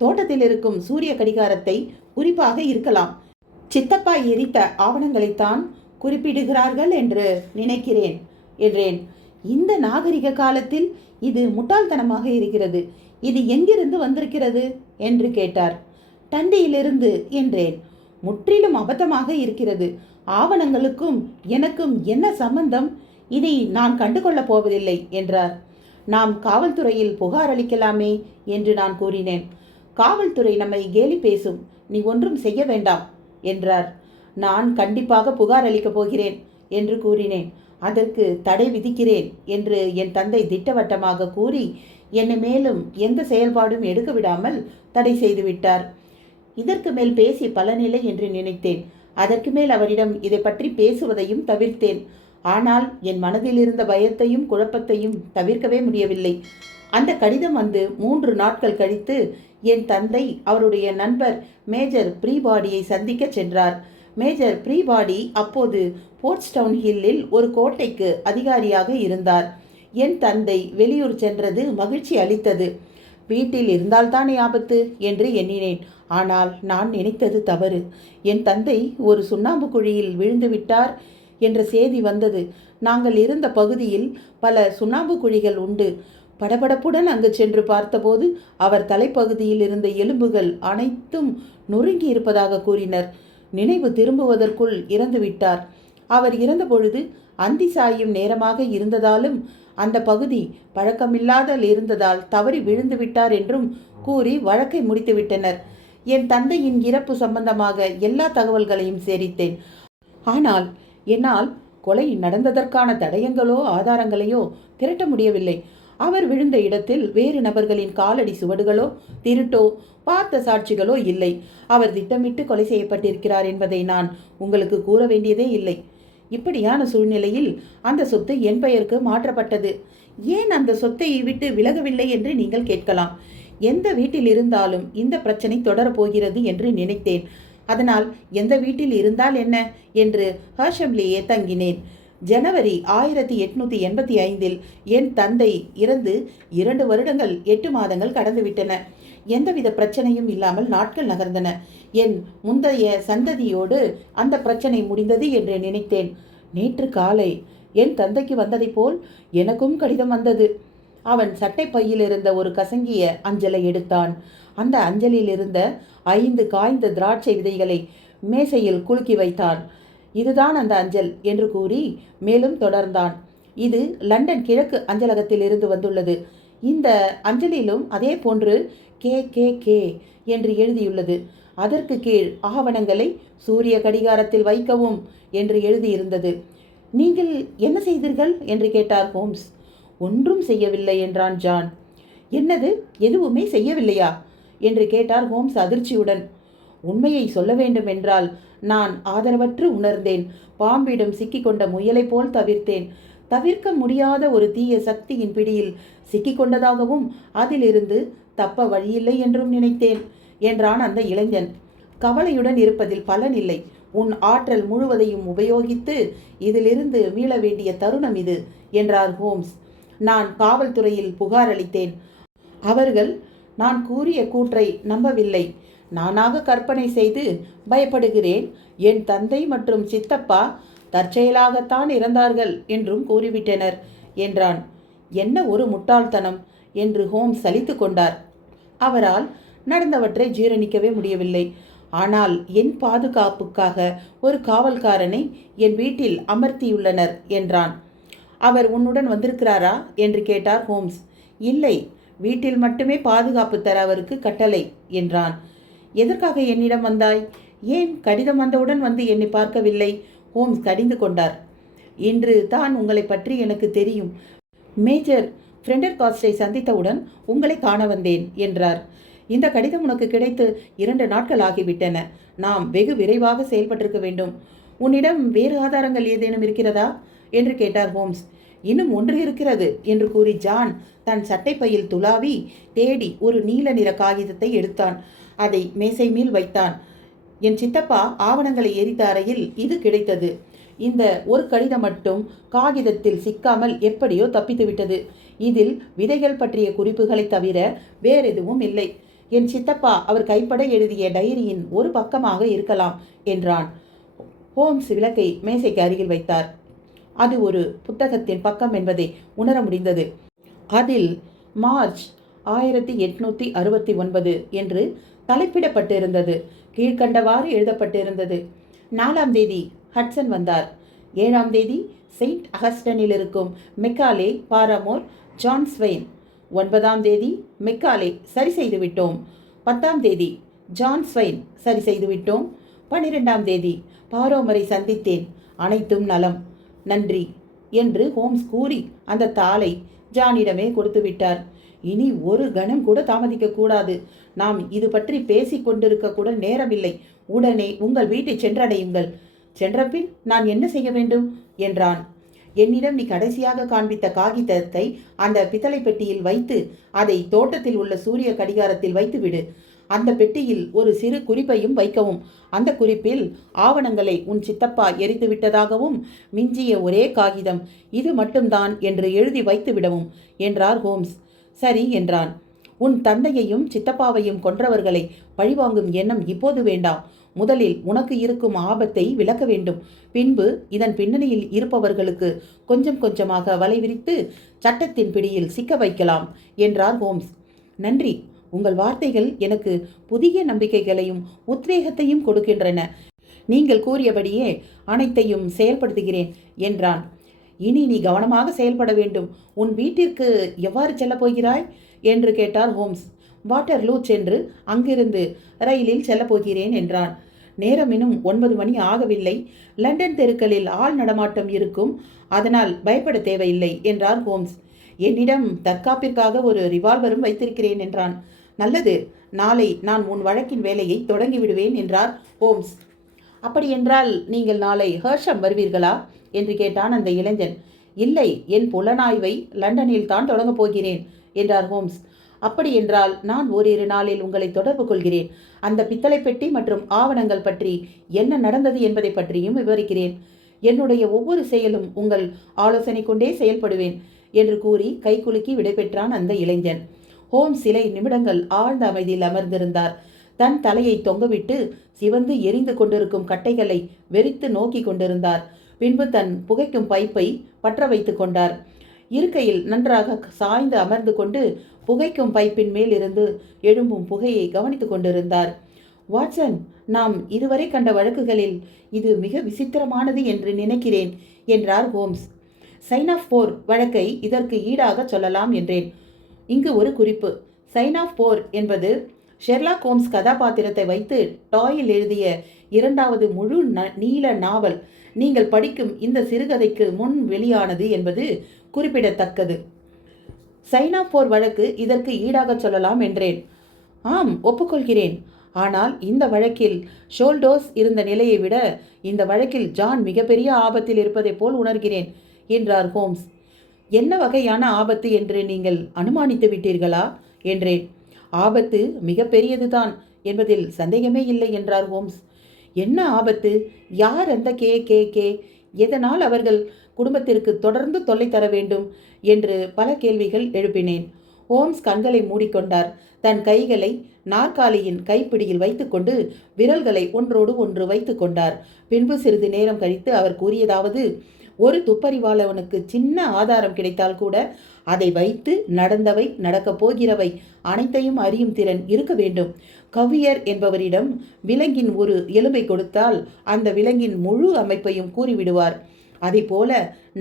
தோட்டத்தில் இருக்கும் சூரிய கடிகாரத்தை குறிப்பாக இருக்கலாம். சித்தப்பா எரித்த ஆவணங்களைத்தான் குறிப்பிடுகிறார்கள் என்று நினைக்கிறேன் என்றேன். இந்த நாகரிக காலத்தில் இது முட்டாள்தனமாக இருக்கிறது. இது எங்கிருந்து வந்திருக்கிறது என்று கேட்டார். தந்தையிலிருந்து என்றேன். முற்றிலும் அபத்தமாக இருக்கிறது. ஆவணங்களுக்கும் எனக்கும் என்ன சம்பந்தம்? இதை நான் கண்டுகொள்ளப் போவதில்லை என்றார். நாம் காவல்துறையில் புகார் அளிக்கலாமே என்று நான் கூறினேன். காவல்துறை நம்மை கேலி பேசும், நீ ஒன்றும் செய்ய வேண்டாம் என்றார். நான் கண்டிப்பாக புகார் அளிக்கப் போகிறேன் என்று கூறினேன். அதற்கு தடை விதிக்கிறேன் என்று என் தந்தை திட்டவட்டமாக கூறி என்னை மேலும் எந்த செயல்பாடும் எடுக்க விடாமல் தடை செய்துவிட்டார். இதற்கு மேல் பேசி பலனில்லை என்று நினைத்தேன். அதற்கு மேல் அவரிடம் இதை பற்றி பேசுவதையும் தவிர்த்தேன். ஆனால் என் மனதில் இருந்த பயத்தையும் குழப்பத்தையும் தவிர்க்கவே முடியவில்லை. அந்த கடிதம் வந்து 3 நாட்கள் கழித்து என் தந்தை அவருடைய நண்பர் மேஜர் ப்ரீபாடியை சந்திக்க சென்றார். மேஜர் ப்ரீபாடி அப்போது போர்ட்ஸ்டவுன் ஹில்லில் ஒரு கோட்டைக்கு அதிகாரியாக இருந்தார். என் தந்தை வெளியூர் சென்றது மகிழ்ச்சி அளித்தது. வீட்டில் இருந்தால்தானே ஆபத்து என்று எண்ணினேன். ஆனால் நான் நினைத்தது தவறு. என் தந்தை ஒரு சுண்ணாம்பு குழியில் விழுந்து விட்டார் என்ற செய்தி வந்தது. நாங்கள் இருந்த பகுதியில் பல சுண்ணாம்பு குழிகள் உண்டு. படபடப்புடன் அங்கு சென்று பார்த்தபோது அவர் தலைப்பகுதியில் இருந்த எலும்புகள் அனைத்தும் நொறுங்கி இருப்பதாக கூறினர். நினைவு திரும்புவதற்குள் இறந்துவிட்டார். அவர் இறந்தபொழுது அந்தி சாயும் நேரமாக இருந்ததாலும் அந்த பகுதி பழக்கமில்லாதல் இருந்ததால் தவறி விழுந்து விட்டார் என்றும் கூறி வழக்கை முடித்துவிட்டனர். என் தந்தையின் இறப்பு சம்பந்தமாக எல்லா தகவல்களையும் சேரித்தேன். ஆனால் என்னால் கொலை நடந்ததற்கான தடயங்களோ ஆதாரங்களையோ திரட்ட முடியவில்லை. அவர் விழுந்த இடத்தில் வேறு நபர்களின் காலடி சுவடுகளோ திருட்டோ பார்த்த சாட்சிகளோ இல்லை. அவர் திட்டமிட்டு கொலை செய்யப்பட்டிருக்கிறார் என்பதை நான் உங்களுக்கு கூற வேண்டியதே இல்லை. இப்படியான சூழ்நிலையில் அந்த சொத்து என் பெயருக்கு மாற்றப்பட்டது. ஏன் அந்த சொத்தை விட்டு விலகவில்லை என்று நீங்கள் கேட்கலாம். எந்த வீட்டில் இருந்தாலும் இந்த பிரச்சனை தொடரப்போகிறது என்று நினைத்தேன். அதனால் எந்த வீட்டில் இருந்தால் என்ன என்று ஹர்ஷம்லேயே தங்கினேன். ஜனவரி 1885 என் தந்தை இறந்து 2 வருடங்கள் 8 மாதங்கள் கடந்துவிட்டன. எந்தவித பிரச்சனையும் இல்லாமல் நாட்கள் நகர்ந்தன. என் முந்தைய சந்ததியோடு அந்த பிரச்சனை முடிந்தது என்று நினைத்தேன். நேற்று காலை என் தந்தைக்கு வந்ததைப் போல் எனக்கும் கடிதம் வந்தது. அவன் சட்டை பையில் இருந்த ஒரு கசங்கிய அஞ்சலை எடுத்தான். அந்த அஞ்சலில் இருந்த 5 காய்ந்த திராட்சை விதைகளை மேசையில் குலுக்கி வைத்தான். இதுதான் அந்த அஞ்சல் என்று கூறி மேலும் தொடர்ந்தான். இது லண்டன் கிழக்கு அஞ்சலகத்தில் இருந்து வந்துள்ளது. இந்த அஞ்சலிலும் அதே போன்று KKK என்று எழுதியுள்ளது. அதற்கு கீழ் ஆவணங்களை சூரிய கடிகாரத்தில் வைக்கவும் என்று எழுதியிருந்தது. நீங்கள் என்ன செய்தீர்கள் என்று கேட்டார் ஹோம்ஸ். ஒன்றும் செய்யவில்லை என்றான் ஜான். என்னது, எதுவுமே செய்யவில்லையா என்று கேட்டார் ஹோம்ஸ் அதிர்ச்சியுடன். உண்மையை சொல்ல வேண்டும் என்றால் நான் ஆதரவற்று உணர்ந்தேன். பாம்பிடம் சிக்கிக்கொண்ட முயலை போல் தவிர்த்தேன். தவிர்க்க முடியாத ஒரு தீய சக்தியின் பிடியில் சிக்கிக்கொண்டதாகவும் அதிலிருந்து தப்ப வழியில்லை என்றும் நினைத்தேன் என்றான் அந்த இளைஞன். கவலையுடன் இருப்பதில் பலனில்லை. உன் ஆற்றல் முழுவதையும் உபயோகித்து இதிலிருந்து மீள வேண்டிய தருணம் இது என்றார் ஹோம்ஸ். நான் காவல்துறையில் புகார் அளித்தேன். அவர்கள் நான் கூறிய கூற்றை நம்பவில்லை. நானாக கற்பனை செய்து பயப்படுகிறேன். என் தந்தை மற்றும் சித்தப்பா தற்செயலாகத்தான் இறந்தார்கள் என்றும் கூறிவிட்டனர் என்றான். என்ன ஒரு முட்டாள்தனம் என்று ஹோம்ஸ் சலித்து கொண்டார். அவரால் நடந்தவற்றை ஜீரணிக்கவே முடியவில்லை. ஆனால் என் பாதுகாப்புக்காக ஒரு காவல்காரனை என் வீட்டில் அமர்த்தியுள்ளனர் என்றான். அவர் உன்னுடன் வந்திருக்கிறாரா என்று கேட்டார் ஹோம்ஸ். இல்லை, வீட்டில் மட்டுமே பாதுகாப்பு தர அவருக்கு கட்டளை என்றான். எதற்காக என்னிடம் வந்தாய்? ஏன் கடிதம் வந்தவுடன் வந்து என்னை பார்க்கவில்லை? ஹோம்ஸ் கடிந்து கொண்டார். இன்று தான் உங்களை பற்றி எனக்கு தெரியும். மேஜர் ஃப்ரெண்டர்காஸ்டை சந்தித்தவுடன் உங்களை காண வந்தேன் என்றார். இந்த கடிதம் உனக்கு கிடைத்து 2 நாட்கள் ஆகிவிட்டன. நாம் வெகு விரைவாக செயல்பட்டிருக்க வேண்டும். உன்னிடம் வேறு ஆதாரங்கள் ஏதேனும் இருக்கிறதா என்று கேட்டார் ஹோம்ஸ். இன்னும் ஒன்று இருக்கிறது என்று கூறி ஜான் தன் சட்டைப்பையில் துளாவி தேடி ஒரு நீல நிற காகிதத்தை எடுத்தான். அதை மேசை மேல் வைத்தான். என் சித்தப்பா ஆவணங்களை எரித்த அறையில் இது கிடைத்தது. இந்த ஒரு கடிதம் மட்டும் காகிதத்தில் சிக்காமல் எப்படியோ தப்பித்துவிட்டது. இதில் விதைகள் பற்றிய குறிப்புகளை தவிர வேறெதுவும் இல்லை. என் சித்தப்பா அவர் கைப்பட எழுதிய டைரியின் ஒரு பக்கமாக இருக்கலாம் என்றான். ஹோம்ஸ் விளக்கை மேசைக்கு அருகில் வைத்தார். அது ஒரு புத்தகத்தின் பக்கம் என்பதை உணர முடிந்தது. அதில் மார்ச் 1869 என்று தலைப்பிடப்பட்டிருந்தது. கீழ்கண்டவாறு எழுதப்பட்டிருந்தது. 4ஆம் தேதி ஹட்சன் வந்தார். 7ஆம் தேதி செயின்ட் அகஸ்டனில் இருக்கும் மெக்காலே பாரமோர் ஜான் ஸ்வெயின். 9ஆம் தேதி மெக்காலே சரி செய்து விட்டோம். 10ஆம் தேதி ஜான் ஸ்வெயின் சரி செய்து விட்டோம். 12ஆம் தேதி பாரோமரை சந்தித்தேன். அனைத்தும் நலம், நன்றி என்று ஹோம்ஸ் கூறி அந்த தாளை ஜானிடமே கொடுத்து விட்டார். இனி ஒரு கணம் கூட தாமதிக்க கூடாது. நாம் இது பற்றி பேசிக் கொண்டிருக்க கூட நேரமில்லை. உடனே உங்கள் வீட்டை சென்றடையுங்கள். சென்றபின் நான் என்ன செய்ய வேண்டும் என்றான். என்னிடம் நீ கடைசியாக காண்பித்த காகிதத்தை அந்த பித்தளை பெட்டியில் வைத்து அதை தோட்டத்தில் உள்ள சூரிய கடிகாரத்தில் வைத்துவிடு. அந்த பெட்டியில் ஒரு சிறு குறிப்பையும் வைக்கவும். அந்த குறிப்பில் ஆவணங்களை உன் சித்தப்பா எரித்து விட்டதாகவும் மிஞ்சிய ஒரே காகிதம் இது மட்டும்தான் என்று எழுதி வைத்து விடவும் என்றார் ஹோம்ஸ். சரி என்றான். உன் தந்தையையும் சித்தப்பாவையும் கொன்றவர்களை பழிவாங்கும் எண்ணம் இப்போது வேண்டாம். முதலில் உனக்கு இருக்கும் ஆபத்தை விளக்க வேண்டும். பின்பு இதன் பின்னணியில் இருப்பவர்களுக்கு கொஞ்சம் கொஞ்சமாக வலை விரித்து சட்டத்தின் பிடியில் சிக்க வைக்கலாம் என்றார் ஹோம்ஸ். நன்றி. உங்கள் வார்த்தைகள் எனக்கு புதிய நம்பிக்கைகளையும் உத்வேகத்தையும் கொடுக்கின்றன. நீங்கள் கூறியபடியே அனைத்தையும் செயல்படுத்துகிறேன் என்றான். இனி நீ கவனமாக செயல்பட வேண்டும். உன் வீட்டிற்கு எவ்வாறு செல்லப் போகிறாய் என்று கேட்டார் ஹோம்ஸ். வாட்டர்லூ சென்று அங்கிருந்து ரயிலில் செல்லப் போகிறேன் என்றான். நேரம் இன்னும் 9 மணி ஆகவில்லை. லண்டன் தெருக்களில் ஆள் நடமாட்டம் இருக்கும். அதனால் பயப்பட தேவையில்லை என்றார் ஹோம்ஸ். என்னிடம் தற்காப்பிற்காக ஒரு ரிவால்வரும் வைத்திருக்கிறேன் என்றான். நல்லது, நாளை நான் உன் வழக்கின் வேலையை தொடங்கிவிடுவேன் என்றார் ஹோம்ஸ். அப்படியென்றால் நீங்கள் நாளை ஹர்ஷம் வருவீர்களா என்று கேட்டான் அந்த இளைஞன். இல்லை, என் புலனாய்வை லண்டனில் தான் தொடங்கப் போகிறேன் என்றார் ஹோம்ஸ். அப்படியென்றால் நான் ஓரிரு நாளில் உங்களை தொடர்பு கொள்கிறேன். அந்த பித்தளை பெட்டி மற்றும் ஆவணங்கள் பற்றி என்ன நடந்தது என்பதை பற்றியும் விவரிக்கிறேன். என்னுடைய ஒவ்வொரு செயலும் உங்கள் ஆலோசனை கொண்டே செயல்படுவேன் என்று கூறி கைகுலுக்கி விடைபெற்றான் அந்த இளைஞன். ஹோம்ஸ் சில நிமிடங்கள் ஆழ்ந்த அமைதியில் அமர்ந்திருந்தார். தன் தலையை தொங்கவிட்டு சிவந்து எரிந்து கொண்டிருக்கும் கட்டைகளை வெறித்து நோக்கி கொண்டிருந்தார். பின்பு தன் புகைக்கும் பைப்பை பற்ற வைத்து கொண்டார். இருக்கையில் நன்றாக சாய்ந்து அமர்ந்து கொண்டு புகைக்கும் பைப்பின் மேல் இருந்து எழும்பும் புகையை கவனித்து கொண்டிருந்தார். வாட்சன், நாம் இதுவரை கண்ட வழக்குகளில் இது மிக விசித்திரமானது என்று நினைக்கிறேன் என்றார் ஹோம்ஸ். சைன் ஆஃப் போர் வழக்கை இதற்கு ஈடாக சொல்லலாம் என்றேன். இங்கு ஒரு குறிப்பு. சைன் ஆஃப் போர் என்பது ஷெர்லாக் ஹோம்ஸ் கதாபாத்திரத்தை வைத்து டாயில் எழுதிய 2வது முழு நீள நாவல். நீங்கள் படிக்கும் இந்த சிறுகதைக்கு முன் வெளியானது என்பது குறிப்பிடத்தக்கது. சைன் ஆஃப் போர் வழக்கு இதற்கு ஈடாக சொல்லலாம் என்றேன். ஆம், ஒப்புக்கொள்கிறேன். ஆனால் இந்த வழக்கில் ஷோல்டோஸ் இருந்த நிலையை விட இந்த வழக்கில் ஜான் மிகப்பெரிய ஆபத்தில் இருப்பதைப் போல் உணர்கிறேன் என்றார் ஹோம்ஸ். என்ன வகையான ஆபத்து என்று நீங்கள் அனுமானித்து விட்டீர்களா என்றேன். ஆபத்து மிக பெரியதுதான் என்பதில் சந்தேகமே இல்லை என்றார் ஹோம்ஸ். என்ன ஆபத்து? யார் அந்த கே? எதனால் அவர்கள் குடும்பத்திற்கு தொடர்ந்து தொல்லை தர வேண்டும் என்று பல கேள்விகள் எழுப்பினேன். ஹோம்ஸ் கண்களை மூடிக்கொண்டார். தன் கைகளை நாற்காலியின் கைப்பிடியில் வைத்துக்கொண்டு விரல்களை ஒன்றோடு ஒன்று வைத்து கொண்டார். பின்பு சிறிது நேரம் கழித்து அவர் கூறியதாவது: ஒரு துப்பறிவாளவனுக்கு சின்ன ஆதாரம் கிடைத்தால் கூட அதை வைத்து நடந்தவை நடக்கப் போகிறவை அனைத்தையும் அறியும் திறன் இருக்க வேண்டும். கவியர் என்பவரிடம் விலங்கின் ஒரு எலும்பை கொடுத்தால் அந்த விலங்கின் முழு அமைப்பையும் கூறிவிடுவார். அதைப்போல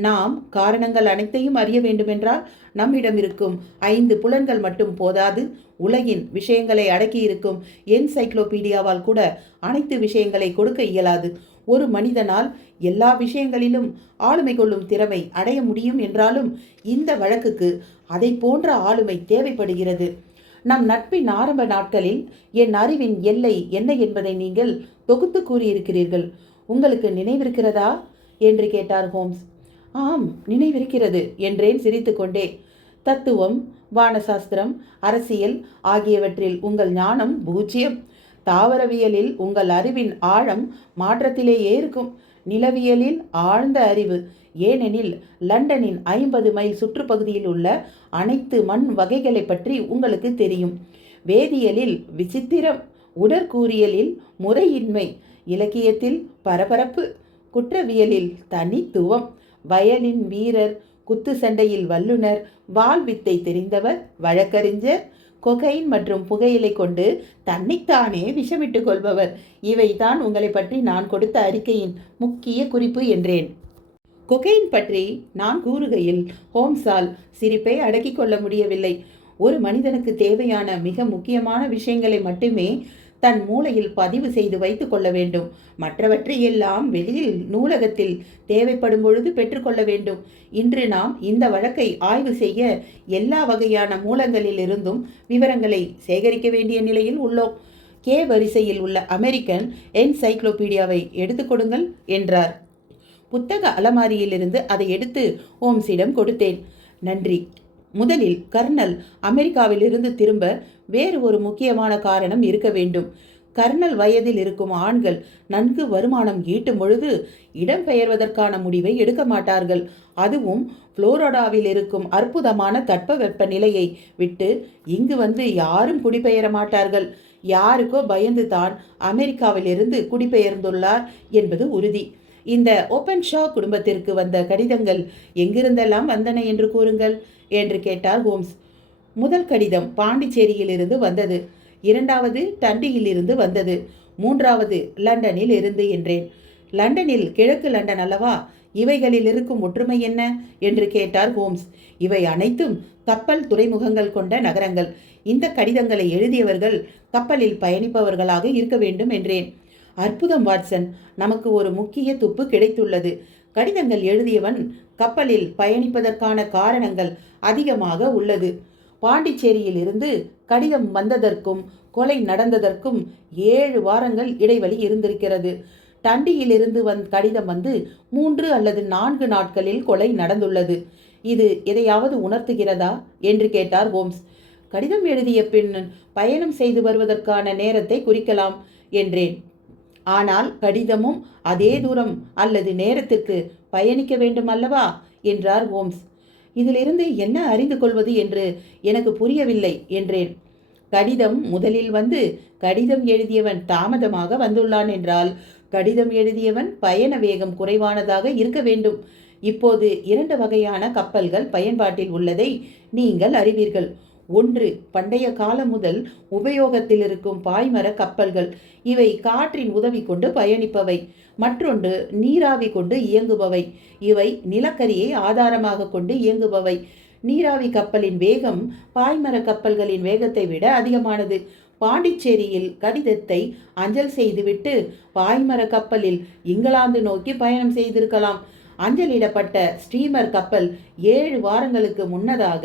நாம் காரணங்கள் அனைத்தையும் அறிய வேண்டுமென்றால் நம்மிடம் இருக்கும் 5 புலன்கள் மட்டும் போதாது. உலகின் விஷயங்களை அடக்கியிருக்கும் என்சைக்ளோபீடியாவால் கூட அனைத்து விஷயங்களை கொடுக்க இயலாது. ஒரு மனிதனால் எல்லா விஷயங்களிலும் ஆளுமை கொள்ளும் திறமை அடைய முடியும் என்றாலும் இந்த வழக்குக்கு அதை போன்ற ஆளுமை தேவைப்படுகிறது. நம் நட்பின் ஆரம்ப நாட்களில் என் அறிவின் எல்லை என்ன என்பதை நீங்கள் தொகுத்து கூறியிருக்கிறீர்கள். உங்களுக்கு நினைவிருக்கிறதா என்று கேட்டார் ஹோம்ஸ். ஆம், நினைவிருக்கிறது என்றேன் சிரித்துக்கொண்டே. தத்துவம், வானசாஸ்திரம், அரசியல் ஆகியவற்றில் உங்கள் ஞானம் பூஜ்யம். தாவரவியலில் உங்கள் அறிவின் ஆழம் மாற்றத்திலேயே இருக்கும். நிலவியலில் ஆழ்ந்த அறிவு. ஏனெனில் லண்டனின் 50 மைல் சுற்றுப்பகுதியில் உள்ள அனைத்து மண் வகைகளை பற்றி உங்களுக்கு தெரியும். வேதியியலில் விசித்திரம். உடற்கூறியலில் முறையின்மை. இலக்கியத்தில் பரபரப்பு. குற்றவியலில் தனித்துவம். வயலின் வீரர், குத்து சண்டையில் வல்லுனர், வாள்வித்தை தெரிந்தவர், வழக்கறிஞர், கொகைன் மற்றும் புகையிலை கொண்டு தன்னைத்தானே விஷமிட்டு கொள்பவர். இவைதான் உங்களை பற்றி நான் கொடுத்த அறிக்கையின் முக்கிய குறிப்பு என்றேன். கொகைன் பற்றி நான் கூறுகையில் ஹோம்ஸால் சிரிப்பை அடக்கிக் கொள்ள முடியவில்லை. ஒரு மனிதனுக்கு தேவையான மிக முக்கியமான விஷயங்களை மட்டுமே தன் மூளையில் பதிவு செய்து வைத்து கொள்ள வேண்டும். மற்றவற்றை எல்லாம் வெளியில் நூலகத்தில் தேவைப்படும் பொழுது பெற்றுக்கொள்ள வேண்டும். இன்று நாம் இந்த வழக்கை ஆய்வு செய்ய எல்லா வகையான மூலங்களிலிருந்தும் விவரங்களை சேகரிக்க வேண்டிய நிலையில் உள்ளோம். கே வரிசையில் உள்ள அமெரிக்கன் என்சைக்ளோபீடியாவை எடுத்துக் கொடுங்கள் என்றார். புத்தக அலமாரியிலிருந்து அதை எடுத்து ஹோம்ஸிடம் கொடுத்தேன். நன்றி. முதலில் கர்னல் அமெரிக்காவிலிருந்து திரும்ப வேறு ஒரு முக்கியமான காரணம் இருக்க வேண்டும். கர்னல் வயதில் இருக்கும் ஆண்கள் நன்கு வருமானம் ஈட்டும் பொழுது இடம்பெயர்வதற்கான முடிவை எடுக்க மாட்டார்கள். அதுவும் புளோரிடாவில் இருக்கும் அற்புதமான தட்பவெப்ப நிலையை விட்டு இங்கு வந்து யாரும் குடிபெயர மாட்டார்கள். யாருக்கோ பயந்து தான் அமெரிக்காவிலிருந்து குடிபெயர்ந்துள்ளார் என்பது உறுதி. இந்த ஓபன்ஷா குடும்பத்திற்கு வந்த கடிதங்கள் எங்கிருந்தெல்லாம் வந்தன என்று கூறுங்கள் என்று கேட்டார் ஹோம்ஸ். முதல் கடிதம் பாண்டிச்சேரியிலிருந்து வந்தது. இரண்டாவது டண்டியிலிருந்து வந்தது. மூன்றாவது லண்டனில் இருந்து என்றேன். லண்டனில் கிழக்கு லண்டன் அல்லவா? இவைகளில் இருக்கும் ஒற்றுமை என்ன என்று கேட்டார் ஹோம்ஸ். இவை அனைத்தும் கப்பல் துறைமுகங்கள் கொண்ட நகரங்கள். இந்த கடிதங்களை எழுதியவர்கள் கப்பலில் பயணிப்பவர்களாக இருக்க வேண்டும் என்றேன். அற்புதம் வாட்சன், நமக்கு ஒரு முக்கிய துப்பு கிடைத்துள்ளது. கடிதங்கள் எழுதியவன் கப்பலில் பயணிப்பதற்கான காரணங்கள் அதிகமாக உள்ளது. பாண்டிச்சேரியில் இருந்து கடிதம் வந்ததற்கும் கொலை நடந்ததற்கும் 7 வாரங்கள் இடைவெளி இருந்திருக்கிறது. டண்டியிலிருந்து கடிதம் வந்து 3 அல்லது 4 நாட்களில் கொலை நடந்துள்ளது. இது எதையாவது உணர்த்துகிறதா என்று கேட்டார் ஹோம்ஸ். கடிதம் எழுதிய பின் பயணம் செய்து வருவதற்கான நேரத்தை குறிக்கலாம் என்றேன். ஆனால் கடிதமும் அதே தூரம் அல்லது நேரத்திற்கு பயணிக்க வேண்டும் அல்லவா என்றார் ஹோம்ஸ். இதிலிருந்து என்ன அறிந்து கொள்வது என்று எனக்கு புரியவில்லை என்றேன். கடிதம் முதலில் வந்து கடிதம் எழுதியவன் தாமதமாக வந்துள்ளான் என்றால் கடிதம் எழுதியவன் பயண வேகம் குறைவானதாக இருக்க வேண்டும். இப்போது 2 வகையான கப்பல்கள் பயன்பாட்டில் உள்ளதை நீங்கள் அறிவீர்கள். ஒன்று, பண்டைய காலம் முதல் உபயோகத்தில் இருக்கும் பாய்மர கப்பல்கள். இவை காற்றின் உதவி கொண்டு பயணிப்பவை. மற்றொன்று நீராவி கொண்டு இயங்குபவை. இவை நிலக்கரியை ஆதாரமாக கொண்டு இயங்குபவை. நீராவி கப்பலின் வேகம் பாய்மர கப்பல்களின் வேகத்தை விட அதிகமானது. பாண்டிச்சேரியில் கடிதத்தை அஞ்சல் செய்துவிட்டு பாய்மர கப்பலில் இங்கிலாந்து நோக்கி பயணம் செய்திருக்கலாம். அஞ்சலிடப்பட்ட ஸ்டீமர் கப்பல் 7 வாரங்களுக்கு முன்னதாக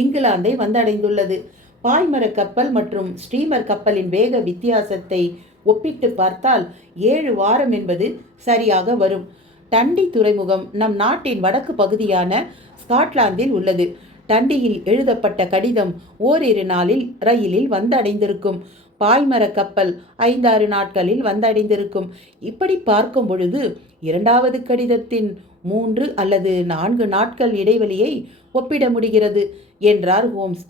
இங்கிலாந்தை வந்தடைந்துள்ளது. பாய்மர கப்பல் மற்றும் ஸ்டீமர் கப்பலின் வேக வித்தியாசத்தை ஒப்பிட்டு பார்த்தால் 7 வாரம் என்பது சரியாக வரும். டண்டி துறைமுகம் நம் நாட்டின் வடக்கு பகுதியான ஸ்காட்லாந்தில் உள்ளது. டண்டியில் எழுதப்பட்ட கடிதம் ஓரிரு நாளில் ரயிலில் வந்தடைந்திருக்கும். பாய்மர கப்பல் 5-6 நாட்களில் வந்தடைந்திருக்கும். இப்படி பார்க்கும் பொழுது இரண்டாவது கடிதத்தின் 3 அல்லது 4 நாட்கள் இடைவெளியை ஒப்பிட முடிகிறது என்றார் ஹோம்ஸ்.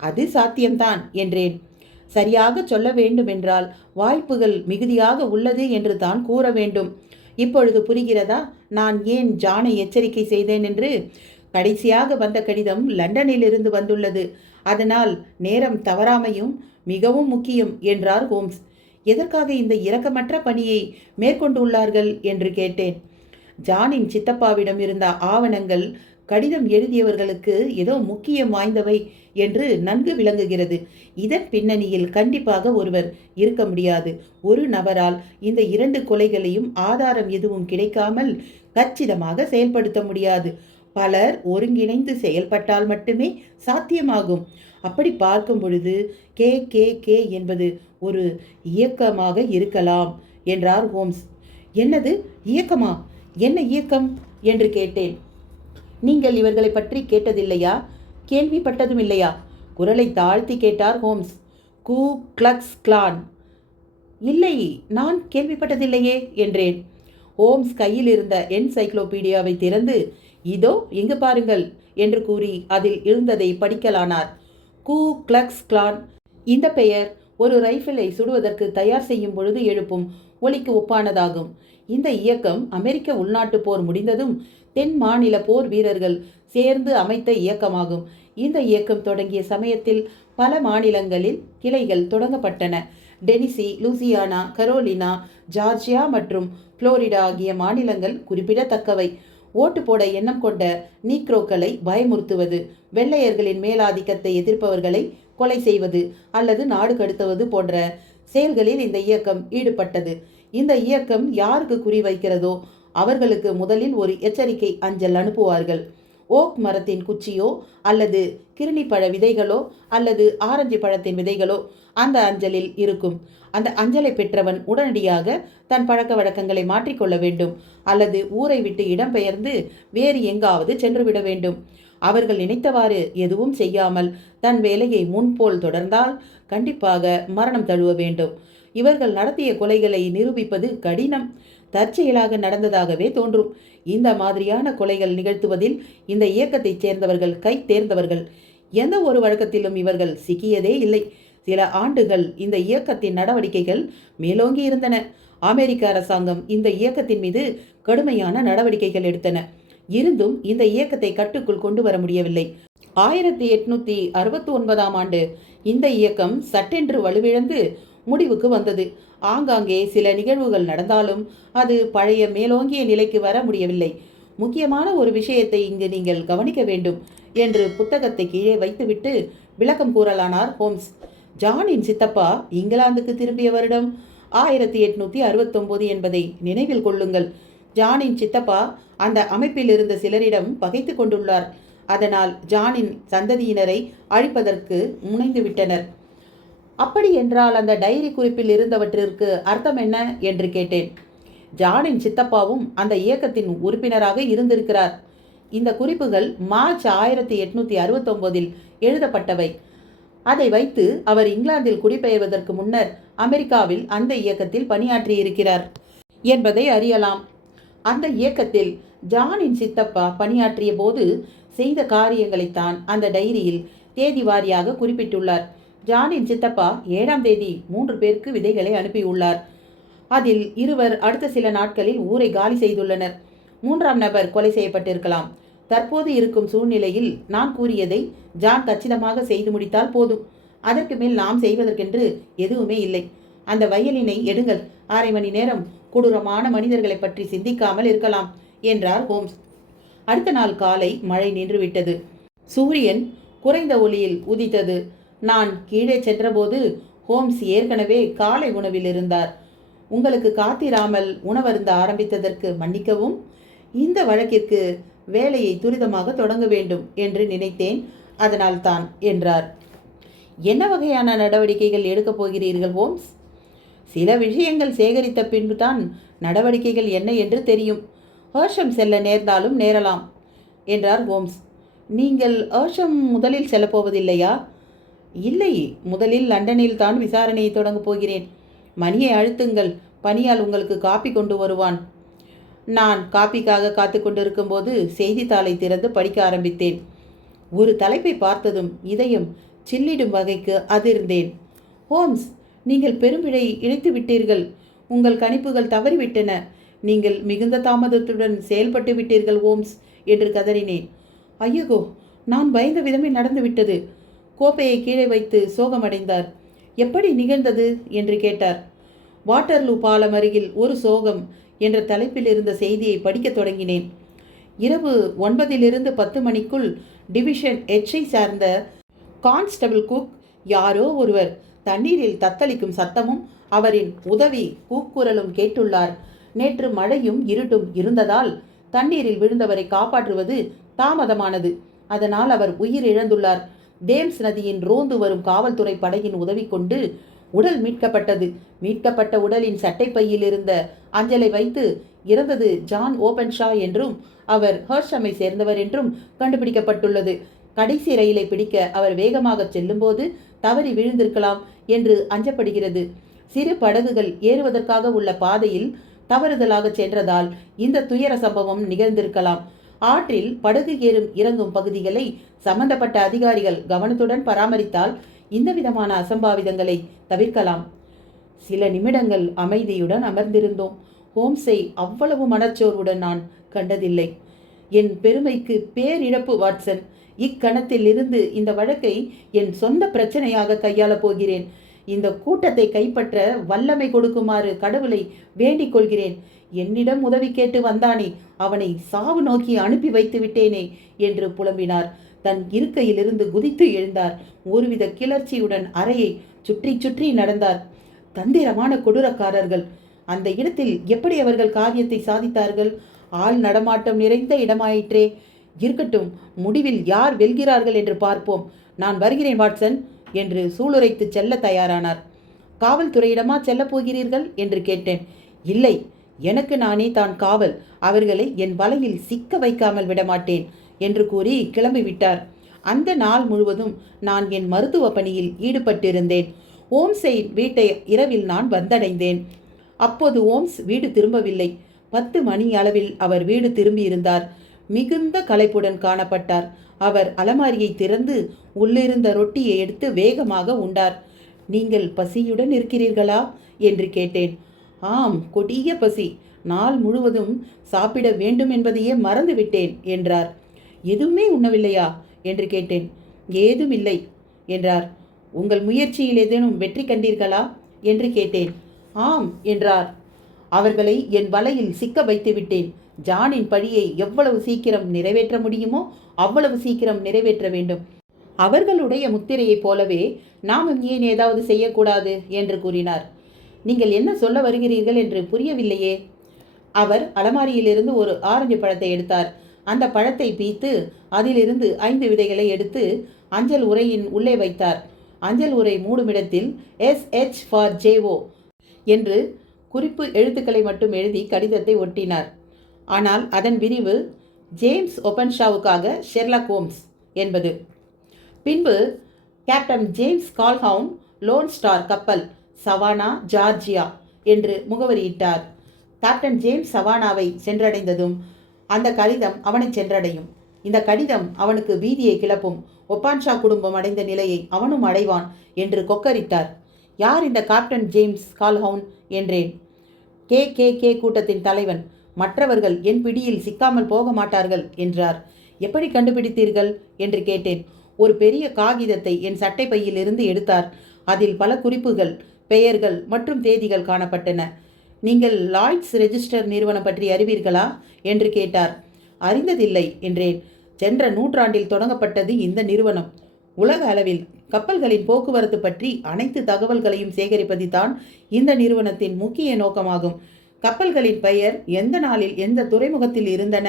அது சாத்தியம்தான் என்றேன். சரியாக சொல்ல வேண்டுமென்றால் வாய்ப்புகள் மிகுதியாக உள்ளது என்று தான் கூற வேண்டும். இப்பொழுது புரிகிறதா நான் ஏன் ஜானை எச்சரிக்கை செய்தேன் என்று? கடைசியாக வந்த கடிதம் லண்டனிலிருந்து வந்துள்ளது. அதனால் நேரம் தவறாமையும் மிகவும் முக்கியம் என்றார் ஹோம்ஸ். எதற்காக இந்த இரக்கமற்ற பணியை மேற்கொண்டுள்ளார்கள் என்று கேட்டேன். ஜானின் சித்தப்பாவிடம் இருந்த ஆவணங்கள் கடிதம் எழுதியவர்களுக்கு ஏதோ முக்கியம் வாய்ந்தவை என்று நன்கு விளங்குகிறது. இதன் பின்னணியில் கண்டிப்பாக ஒருவர் இருக்க முடியாது. ஒரு நபரால் இந்த 2 கொலைகளையும் ஆதாரம் எதுவும் கிடைக்காமல் கச்சிதமாக செயல்படுத்த முடியாது. பலர் ஒருங்கிணைந்து செயல்பட்டால் மட்டுமே சாத்தியமாகும். அப்படி பார்க்கும் பொழுது கே என்பது ஒரு இயக்கமாக இருக்கலாம் என்றார் ஹோம்ஸ். என்னது இயக்கமா? என்ன இயக்கம் என்று கேட்டேன். நீங்கள் இவர்களை பற்றி கேட்டதில்லையா? கேள்விப்பட்டதும் இல்லையா? குரலை தாழ்த்தி கேட்டார் ஹோம்ஸ். கூ கிளக்ஸ் கிளான்? இல்லை, நான் கேள்விப்பட்டதில்லையே என்றேன். ஹோம்ஸ் கையில் இருந்த என்சைக்ளோபீடியாவை திறந்து இதோ இங்கு பாருங்கள் என்று கூறி அதில் இருந்ததை படிக்கலானார். கூ கிளக்ஸ் கிளான், இந்த பெயர் ஒரு ரைஃபிளை சுடுவதற்கு தயார் செய்யும் பொழுது எழுப்பும் ஒலிக்கு ஒப்பானதாகும். இந்த இயக்கம் அமெரிக்க உள்நாட்டு போர் முடிந்ததும் தென் மாநில போர் வீரர்கள் சேர்ந்து அமைத்த இயக்கமாகும். இந்த இயக்கம் தொடங்கிய சமயத்தில் பல மாநிலங்களில் கிளைகள் தொடங்கப்பட்டன. டெனிசி, லூசியானா, கரோலினா, ஜார்ஜியா மற்றும் புளோரிடா ஆகிய மாநிலங்கள் குறிப்பிடத்தக்கவை. ஓட்டு போட எண்ணம் கொண்ட நீக்ரோக்களை பயமுறுத்துவது, வெள்ளையர்களின் மேலாதிக்கத்தை எதிர்ப்பவர்களை கொலை செய்வது அல்லது நாடு கடத்துவது போன்ற செயல்களில் இந்த இயக்கம் ஈடுபட்டது. இந்த இயக்கம் யாருக்கு குறிவைக்கிறதோ அவர்களுக்கு முதலில் ஒரு எச்சரிக்கை அஞ்சல் அனுப்புவார்கள். ஓக் மரத்தின் குச்சியோ அல்லது கிருணிப்பழ விதைகளோ அல்லது ஆரஞ்சு பழத்தின் விதைகளோ அந்த அஞ்சலில் இருக்கும். அந்த அஞ்சலை பெற்றவன் உடனடியாக தன் பழக்க வழக்கங்களை மாற்றிக்கொள்ள வேண்டும் அல்லது ஊரை விட்டு இடம்பெயர்ந்து வேறு எங்காவது சென்றுவிட வேண்டும். அவர்கள் நினைத்தவாறு எதுவும் செய்யாமல் தன் வேலையை முன்போல் தொடர்ந்தால் கண்டிப்பாக மரணம் தழுவ வேண்டும். இவர்கள் நடத்திய கொலைகளை நிரூபிப்பது கடினம். தற்செயலாக நடந்ததாகவே தோன்றும். இந்த மாதிரியான கொலைகள் நிகழ்த்துவதில் இந்த இயக்கத்தைச் சேர்ந்தவர்கள் கை தேர்ந்தவர்கள். எந்த ஒரு வழக்கத்திலும் இவர்கள் சிக்கியதே இல்லை. சில ஆண்டுகள் இந்த இயக்கத்தின் நடவடிக்கைகள் மேலோங்கி இருந்தன. அமெரிக்க அரசாங்கம் இந்த இயக்கத்தின் மீது கடுமையான நடவடிக்கைகள் எடுத்தன. இருந்தும் இந்த இயக்கத்தை கட்டுக்குள் கொண்டு வர முடியவில்லை. 1869ஆம் ஆண்டு இந்த இயக்கம் சட்டென்று வலுவிழந்து முடிவுக்கு வந்தது. ஆங்காங்கே சில நிகழ்வுகள் நடந்தாலும் அது பழைய மேலோங்கிய நிலைக்கு வர முடியவில்லை. முக்கியமான ஒரு விஷயத்தை இங்கு நீங்கள் கவனிக்க வேண்டும் என்று புத்தகத்தை கீழே வைத்துவிட்டு விளக்கம் கூறலானார் ஹோம்ஸ். ஜானின் சித்தப்பா இங்கிலாந்துக்கு திரும்பிய வருடம் 1869 என்பதை நினைவில் கொள்ளுங்கள். ஜானின் சித்தப்பா அந்த அமைப்பில் இருந்த சிலரிடம் பகைத்து கொண்டுள்ளார். அதனால் ஜானின் சந்ததியினரை அழிப்பதற்கு முனைந்து விட்டனர். அப்படி என்றால் அந்த டைரி குறிப்பில் இருந்தவற்றிற்கு அர்த்தம் என்ன என்று கேட்டேன். ஜானின் சித்தப்பாவும் அந்த இயக்கத்தின் உறுப்பினராக இருந்திருக்கிறார். இந்த குறிப்புகள் மார்ச் 1869இல் எழுதப்பட்டவை. அதை வைத்து அவர் இங்கிலாந்தில் குடிபெயர்வதற்கு முன்னர் அமெரிக்காவில் அந்த இயக்கத்தில் பணியாற்றியிருக்கிறார் என்பதை அறியலாம். அந்த இயக்கத்தில் ஜானின் சித்தப்பா பணியாற்றிய போது செய்த காரியங்களைத்தான் அந்த டைரியில் தேதி வாரியாக குறிப்பிட்டுள்ளார். ஜானின் சித்தப்பா 7ஆம் தேதி 3 பேருக்கு விதைகளை அனுப்பியுள்ளார். அதில் 2 அடுத்த சில நாட்களில் ஊரை காலி செய்துள்ளனர். 3ஆம் நபர் கொலை செய்யப்பட்டிருக்கலாம். தற்போது இருக்கும் சூழ்நிலையில் நான் கூறியதை ஜான் கச்சிதமாக செய்து முடித்தால் போதும். அதற்கு மேல் நாம் செய்வதற்கென்று எதுவுமே இல்லை. அந்த வயலினை எடுங்கள். 1/2 மணி நேரம் கொடூரமான மனிதர்களை பற்றி சிந்திக்காமல் இருக்கலாம் என்றார் ஹோம்ஸ். அடுத்த நாள் காலை மழை நின்றுவிட்டது. சூரியன் குறைந்த ஒளியில் உதித்தது. நான் கீழே சென்றபோது ஹோம்ஸ் ஏற்கனவே காலை உணவில் இருந்தார். உங்களுக்கு காத்திராமல் உணவருந்த ஆரம்பித்ததற்கு மன்னிக்கவும். இந்த வழக்கிற்கு வேலையை துரிதமாக தொடங்க வேண்டும் என்று நினைத்தேன். அதனால்தான் என்றார். என்ன வகையான நடவடிக்கைகள் எடுக்கப் போகிறீர்கள் ஹோம்ஸ்? சில விஷயங்கள் சேகரித்த பின்புதான் நடவடிக்கைகள் என்ன என்று தெரியும். ஹர்ஷம் செல்ல நேர்ந்தாலும் நேரலாம் என்றார் ஹோம்ஸ். நீங்கள் ஹர்ஷம் முதலில் செல்லப்போவதில்லையா? இல்லை, முதலில் லண்டனில் தான் விசாரணையை தொடங்கப் போகிறேன். மணியை அழுத்துங்கள். பணியால் உங்களுக்கு காப்பி கொண்டு வருவான். நான் காப்பிக்காக காத்து கொண்டிருக்கும் போது செய்தித்தாளை திறந்து படிக்க ஆரம்பித்தேன். ஒரு தலைப்பை பார்த்ததும் இதயம் சில்லிடும் வகைக்கு அதிர்ந்தேன். ஹோம்ஸ், நீங்கள் பெரும்பிழை இழைத்து விட்டீர்கள். உங்கள் கணிப்புகள் தவறிவிட்டன. நீங்கள் மிகுந்த தாமதத்துடன் செயல்பட்டு விட்டீர்கள் ஹோம்ஸ் என்று கதறினேன். ஐயோ, நான் பயந்த விதமே நடந்துவிட்டது. கோப்பையை கீழே வைத்து சோகமடைந்தார். எப்படி நிகழ்ந்தது என்று கேட்டார். வாட்டர்லூ பாலம் அருகில் ஒரு சோகம் என்ற தலைப்பில் இருந்த செய்தியை படிக்க தொடங்கினேன். இரவு 9லிருந்து 10 மணிக்குள் டிவிஷன் Hஐ சார்ந்த கான்ஸ்டபிள் குக் யாரோ ஒருவர் தண்ணீரில் தத்தளிக்கும் சத்தமும் அவரின் உதவி கூக்குரலும் கேட்டுள்ளார். நேற்று மழையும் இருட்டும் இருந்ததால் தண்ணீரில் விழுந்தவரை காப்பாற்றுவது தாமதமானது. அதனால் அவர் உயிர் இழந்துள்ளார். தேம்ஸ் நதியின் ரோந்து வரும் காவல்துறை படையின் உதவி கொண்டு உடல் மீட்கப்பட்டது. மீட்கப்பட்ட உடலின் சட்டைப்பையில் இருந்த அஞ்சலை வைத்து இறந்தது ஜான் ஓபன்ஷா என்றும் அவர் ஹர்ஷமை சேர்ந்தவர் என்றும் கண்டுபிடிக்கப்பட்டுள்ளது. கடைசி ரயிலை பிடிக்க அவர் வேகமாக செல்லும்போது தவறி விழுந்திருக்கலாம் என்று அஞ்சப்படுகிறது. சிறு படகுகள் ஏறுவதற்காக உள்ள பாதையில் தவறுதலாக சென்றதால் இந்த துயர சம்பவம் நிகழ்ந்திருக்கலாம். ஆற்றில் படகு ஏறும் இறங்கும் பகுதிகளை சம்பந்தப்பட்ட அதிகாரிகள் கவனத்துடன் பராமரித்தால் இந்த விதமான அசம்பாவிதங்களை தவிர்க்கலாம். சில நிமிடங்கள் அமைதியுடன் அமர்ந்திருந்தோம். ஹோம்ஸை அவ்வளவு மனச்சோர்வுடன் நான் கண்டதில்லை. என் பெருமைக்கு பேரிழப்பு வாட்சன். இக்கணத்தில் இருந்து இந்த வழக்கை என் சொந்த பிரச்சனையாக கையாளப் போகிறேன். இந்த கூட்டத்தை கைப்பற்ற வல்லமை கொடுக்குமாறு கடவுளை வேண்டிக் கொள்கிறேன். என்னிடம் உதவி கேட்டு வந்தானே, அவனை சாவு நோக்கி அனுப்பி வைத்து விட்டேனே என்று புலம்பினார். தன் இருக்கையிலிருந்து குதித்து எழுந்தார். ஒருவித கிளர்ச்சியுடன் அறையை சுற்றி சுற்றி நடந்தார். தந்திரமான கொடூரக்காரர்கள். அந்த இடத்தில் எப்படி அவர்கள் காரியத்தை சாதித்தார்கள்? ஆள் நடமாட்டம் நிறைந்த இடமாயிற்றே. இருக்கட்டும், முடிவில் யார் வெல்கிறார்கள் என்று பார்ப்போம். நான் வருகிறேன் வாட்சன் என்று சூளுரைத்து செல்ல தயாரானார். காவல்துறையிடமா செல்லப் போகிறீர்கள் என்று கேட்டேன். இல்லை, எனக்கு நானே தான் காவல். அவர்களை என் வலையில் சிக்க வைக்காமல் விடமாட்டேன் என்று கூறி கிளம்பிவிட்டார். அந்த நாள் முழுவதும் நான் என் மருத்துவ பணியில் ஈடுபட்டிருந்தேன். ஓம்ஸை வீட்டை இரவில் நான் வந்தடைந்தேன். அப்போது ஓம்ஸ் வீடு திரும்பவில்லை. 10 மணி அளவில் அவர் வீடு திரும்பியிருந்தார். மிகுந்த களைப்புடன் காணப்பட்டார். அவர் அலமாரியை திறந்து உள்ளிருந்த ரொட்டியை எடுத்து வேகமாக உண்டார். நீங்கள் பசியுடன் இருக்கிறீர்களா என்று கேட்டேன். ஆம், கொடிய பசி. நாள் முழுவதும் சாப்பிட வேண்டும் என்பதையே மறந்துவிட்டேன் என்றார். எதுவுமே உண்ணவில்லையா என்று கேட்டேன். ஏதுமில்லை என்றார். உங்கள் முயற்சியில் ஏதேனும் வெற்றி கண்டீர்களா என்று கேட்டேன். ஆம் என்றார். அவர்களை என் வலையில் சிக்க வைத்து விட்டேன். ஜானின் பழியை எவ்வளவு சீக்கிரம் நிறைவேற்ற முடியுமோ அவ்வளவு சீக்கிரம் நிறைவேற்ற வேண்டும். அவர்களுடைய முத்திரையைப் போலவே நாமும் ஏன் ஏதாவது செய்யக்கூடாது என்று கூறினார். நீங்கள் என்ன சொல்ல வருகிறீர்கள் என்று புரியவில்லையே. அவர் அலமாரியிலிருந்து ஒரு ஆரஞ்சு பழத்தை எடுத்தார். அந்த பழத்தை பீத்து அதிலிருந்து 5 விதைகளை எடுத்து அஞ்சல் உரையின் உள்ளே வைத்தார். அஞ்சல் உரை மூடுமிடத்தில் SH ஃபார் JO என்று குறிப்பு எழுத்துக்களை மட்டும் எழுதி கடிதத்தை ஒட்டினார். ஆனால் அதன் விரிவு ஜேம்ஸ் ஒபன்ஷாவுக்காக ஷெர்லாக் ஹோம்ஸ் என்பது. பின்பு captain James Calhoun, loan star கப்பல், சவானா, ஜார்ஜியா என்று முகவரியிட்டார். கேப்டன் ஜேம்ஸ் சவானாவை சென்றடைந்ததும் அந்த கடிதம் அவனை சென்றடையும். இந்த கடிதம் அவனுக்கு பீதியை கிளப்பும். ஒப்பான்ஷா குடும்பம் அடைந்த நிலையை அவனும் அடைவான் என்று கொக்கரித்தார். யார் இந்த கேப்டன் ஜேம்ஸ் கால்ஹவுன் என்றேன். KKK கூட்டத்தின் தலைவன். மற்றவர்கள் என் பிடியில் சிக்காமல் போக மாட்டார்கள் என்றார். எப்படி கண்டுபிடித்தீர்கள் என்று கேட்டேன். ஒரு பெரிய காகிதத்தை என் சட்டை பையிலிருந்து எடுத்தார். அதில் பல குறிப்புகள், பெயர்கள் மற்றும் தேதிகள் காணப்பட்டன. நீங்கள் லாய்ட்ஸ் ரெஜிஸ்டர் நிறுவனம் பற்றி அறிவீர்களா என்று கேட்டார். அறிந்ததில்லை என்றேன். சென்ற நூற்றாண்டில் தொடங்கப்பட்டது இந்த நிறுவனம். உலக அளவில் கப்பல்களின் போக்குவரத்து பற்றி அனைத்து தகவல்களையும் சேகரிப்பதுதான் இந்த நிறுவனத்தின் முக்கிய நோக்கமாகும். கப்பல்களின் பெயர், எந்த நாளில் எந்த துறைமுகத்தில் இருந்தன,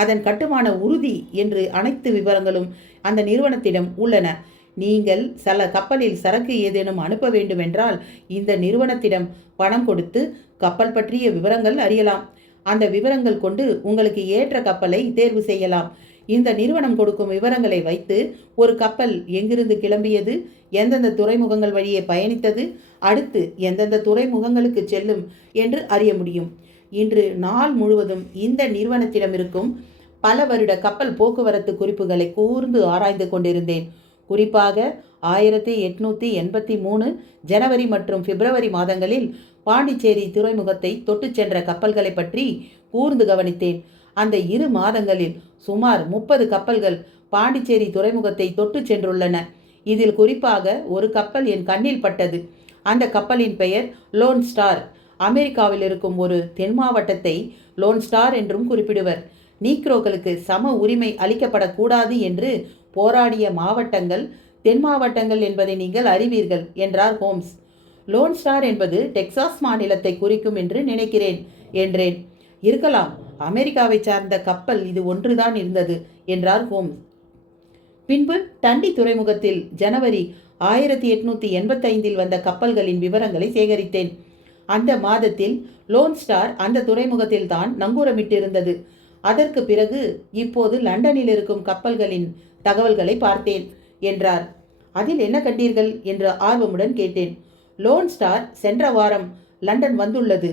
அதன் கட்டுமான உறுதி என்று அனைத்து விவரங்களும் அந்த நிறுவனத்திடம் உள்ளன. நீங்கள் சில கப்பலில் சரக்கு ஏதேனும் அனுப்ப வேண்டுமென்றால் இந்த நிறுவனத்திடம் பணம் கொடுத்து கப்பல் பற்றிய விவரங்கள் அறியலாம். அந்த விவரங்கள் கொண்டு உங்களுக்கு ஏற்ற கப்பலை தேர்வு செய்யலாம். இந்த நிறுவனம் கொடுக்கும் விவரங்களை வைத்து ஒரு கப்பல் எங்கிருந்து கிளம்பியது, எந்தெந்த துறைமுகங்கள் வழியே பயணித்தது, அடுத்து எந்தெந்த துறைமுகங்களுக்கு செல்லும் என்று அறிய முடியும். இன்று நாள் முழுவதும் இந்த நிறுவனத்திடம் இருக்கும் பல வருட கப்பல் போக்குவரத்து குறிப்புகளை கூர்ந்து ஆராய்ந்து கொண்டிருந்தேன். குறிப்பாக 1883 ஜனவரி மற்றும் பிப்ரவரி மாதங்களில் பாண்டிச்சேரி துறைமுகத்தை தொட்டு சென்ற கப்பல்களை பற்றி கூர்ந்து கவனித்தேன். அந்த 2 மாதங்களில் சுமார் 30 கப்பல்கள் பாண்டிச்சேரி துறைமுகத்தை தொட்டு சென்றுள்ளன. இதில் குறிப்பாக ஒரு கப்பல் என் கண்ணில் பட்டது. அந்த கப்பலின் பெயர் லோன் ஸ்டார். அமெரிக்காவில் இருக்கும் ஒரு தென் மாவட்டத்தை லோன் ஸ்டார் என்றும் குறிப்பிடுவர். நீக்ரோக்களுக்கு சம உரிமை அளிக்கப்படக்கூடாது என்று போராடிய மாவட்டங்கள் தென் மாவட்டங்கள் என்பதை நீங்கள் அறிவீர்கள் என்றார் ஹோம்ஸ். லோன் ஸ்டார் என்பது டெக்சாஸ் மாநிலத்தை குறிக்கும் என்று நினைக்கிறேன் என்றேன். இருக்கலாம், அமெரிக்காவை சார்ந்த கப்பல் இது ஒன்றுதான் இருந்தது என்றார் ஹோம்ஸ். பின்பு டண்டி துறைமுகத்தில் ஜனவரி 1885 வந்த கப்பல்களின் விவரங்களை சேகரித்தேன். அந்த மாதத்தில் லோன் ஸ்டார் அந்த துறைமுகத்தில் தான் நங்கூரமிட்டிருந்தது. அதற்கு பிறகு இப்போது லண்டனில் இருக்கும் கப்பல்களின் தகவல்களை பார்த்தேன் என்றார். அதில் என்ன கண்டீர்கள் என்று ஆர்வமுடன் கேட்டேன். லோன் ஸ்டார் சென்ற வாரம் லண்டன் வந்துள்ளது.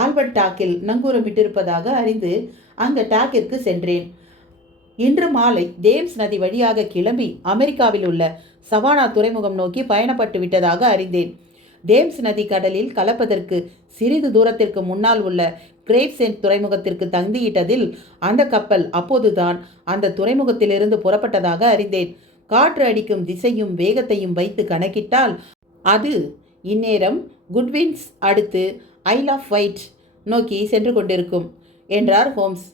ஆல்பர்ட் டாக்கில் நங்கூரமிட்டிருப்பதாக அறிந்து அங்கு டாக்கிற்கு சென்றேன். இன்று மாலை தேம்ஸ் நதி வழியாக கிளம்பி அமெரிக்காவில் உள்ள சவானா துறைமுகம் நோக்கி பயணப்பட்டு விட்டதாக அறிந்தேன். தேம்ஸ் நதி கடலில் கலப்பதற்கு சிறிது தூரத்திற்கு முன்னால் உள்ள கிரேவ்சென்ட் துறைமுகத்திற்கு தங்கியிட்டதில் அந்த கப்பல் அப்போதுதான் அந்த துறைமுகத்திலிருந்து புறப்பட்டதாக அறிந்தேன். காற்று அடிக்கும் திசையும் வேகத்தையும் வைத்து கணக்கிட்டால் அது இந்நேரம் குட்வின்ஸ் அடுத்து ஐல் ஆஃப் வைட் நோக்கி சென்று கொண்டிருக்கும் என்றார் ஹோம்ஸ்.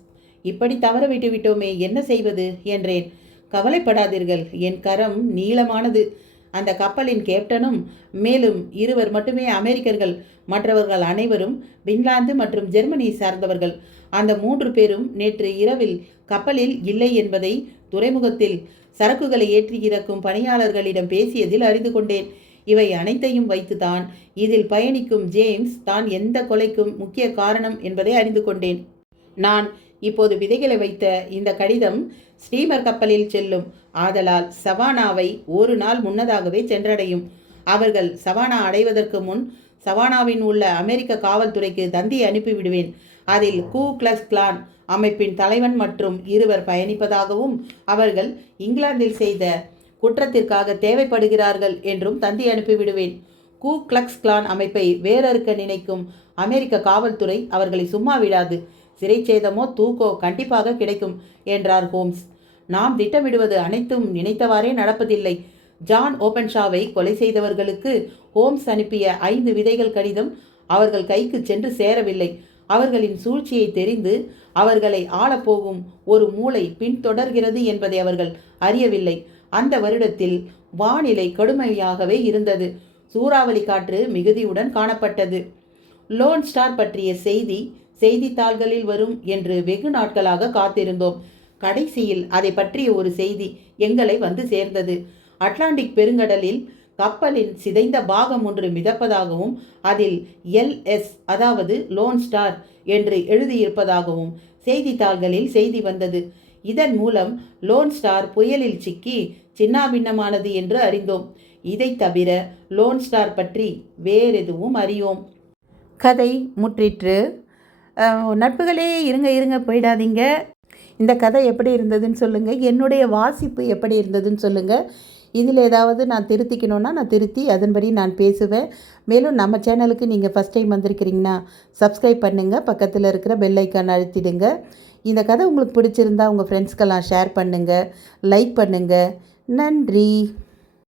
இப்படி தவற விட்டுவிட்டோமே, என்ன செய்வது என்றேன். கவலைப்படாதீர்கள், என் கரம் நீளமானது. அந்த கப்பலின் கேப்டனும் மேலும் 2 மட்டுமே அமெரிக்கர்கள். மற்றவர்கள் அனைவரும் பின்லாந்து மற்றும் ஜெர்மனி சார்ந்தவர்கள். அந்த 3 பேரும் நேற்று இரவில் கப்பலில் இல்லை என்பதை துறைமுகத்தில் சரக்குகளை ஏற்றி இறக்கும் பணியாளர்களிடம் பேசியதில் அறிந்து கொண்டேன். இவை அனைத்தையும் வைத்துதான் இதில் பயணிக்கும் ஜேம்ஸ் தான் எந்த கொலைக்கும் முக்கிய காரணம் என்பதை அறிந்து கொண்டேன். நான் இப்போது விதைகளை வைத்த இந்த கடிதம் ஸ்டீமர் கப்பலில் செல்லும். ஆதலால் சவானாவை 1 நாள் முன்னதாகவே சென்றடையும். அவர்கள் சவானா அடைவதற்கு முன் சவானாவின் உள்ள அமெரிக்க காவல்துறைக்கு தந்தி அனுப்பிவிடுவேன். அதில் கூ கிளக்ஸ் கிளான் அமைப்பின் தலைவன் மற்றும் 2 பயணிப்பதாகவும் அவர்கள் இங்கிலாந்தில் செய்த குற்றத்திற்காக தேவைப்படுகிறார்கள் என்றும் தந்தி அனுப்பிவிடுவேன். கூ கிளக்ஸ் கிளான் அமைப்பை வேறறுக்க நினைக்கும் அமெரிக்க காவல்துறை அவர்களை சும்மா விடாது. சிறைச்சேதமோ தூக்கோ கண்டிப்பாக கிடைக்கும் என்றார் ஹோம்ஸ். நாம் திட்டமிடுவது அனைத்தும் நினைத்தவாறே நடப்பதில்லை. ஜான் ஓபன்ஷாவை கொலை செய்தவர்களுக்கு ஹோம்ஸ் அனுப்பிய 5 விதைகள் கடிதம் அவர்கள் கைக்கு சென்று சேரவில்லை. அவர்களின் சூழ்ச்சியை தெரிந்து அவர்களை ஆளப்போகும் ஒரு மூளை பின்தொடர்கிறது என்பதை அவர்கள் அறியவில்லை. அந்த வருடத்தில் வானிலை கடுமையாகவே இருந்தது. சூறாவளி காற்று மிகுதியுடன் காணப்பட்டது. லோன் ஸ்டார் பற்றிய செய்தி செய்தித்தாள்களில் வரும் என்று வெகு நாட்களாக காத்திருந்தோம். கடைசியில் அதை பற்றிய ஒரு செய்தி எங்களை வந்து சேர்ந்தது. அட்லாண்டிக் பெருங்கடலில் கப்பலின் சிதைந்த பாகம் ஒன்று மிதப்பதாகவும் அதில் LS அதாவது லோன் ஸ்டார் என்று எழுதியிருப்பதாகவும் செய்தித்தாள்களில் செய்தி வந்தது. இதன் மூலம் லோன் ஸ்டார் புயலில் சிக்கி சின்னாபின்னமானது என்று அறிந்தோம். இதை தவிர லோன் ஸ்டார் பற்றி வேறெதுவும் அறியோம். கதை முற்றிற்று. நட்புகளே, இருங்க போயிடாதீங்க. இந்த கதை எப்படி இருந்ததுன்னு சொல்லுங்கள். என்னுடைய வாசிப்பு எப்படி இருந்ததுன்னு சொல்லுங்கள். இதில் ஏதாவது நான் திருத்திக்கணுன்னா நான் திருத்தி அதன்படி நான் பேசுவேன். மேலும் நம்ம சேனலுக்கு நீங்கள் ஃபஸ்ட் டைம் வந்திருக்கிறீங்கன்னா சப்ஸ்கிரைப் பண்ணுங்கள். பக்கத்தில் இருக்கிற பெல் ஐக்கான் அழுத்திடுங்க. இந்த கதை உங்களுக்கு பிடிச்சிருந்தா உங்கள் ஃப்ரெண்ட்ஸ்க்கெல்லாம் ஷேர் பண்ணுங்கள், லைக் பண்ணுங்கள். நன்றி.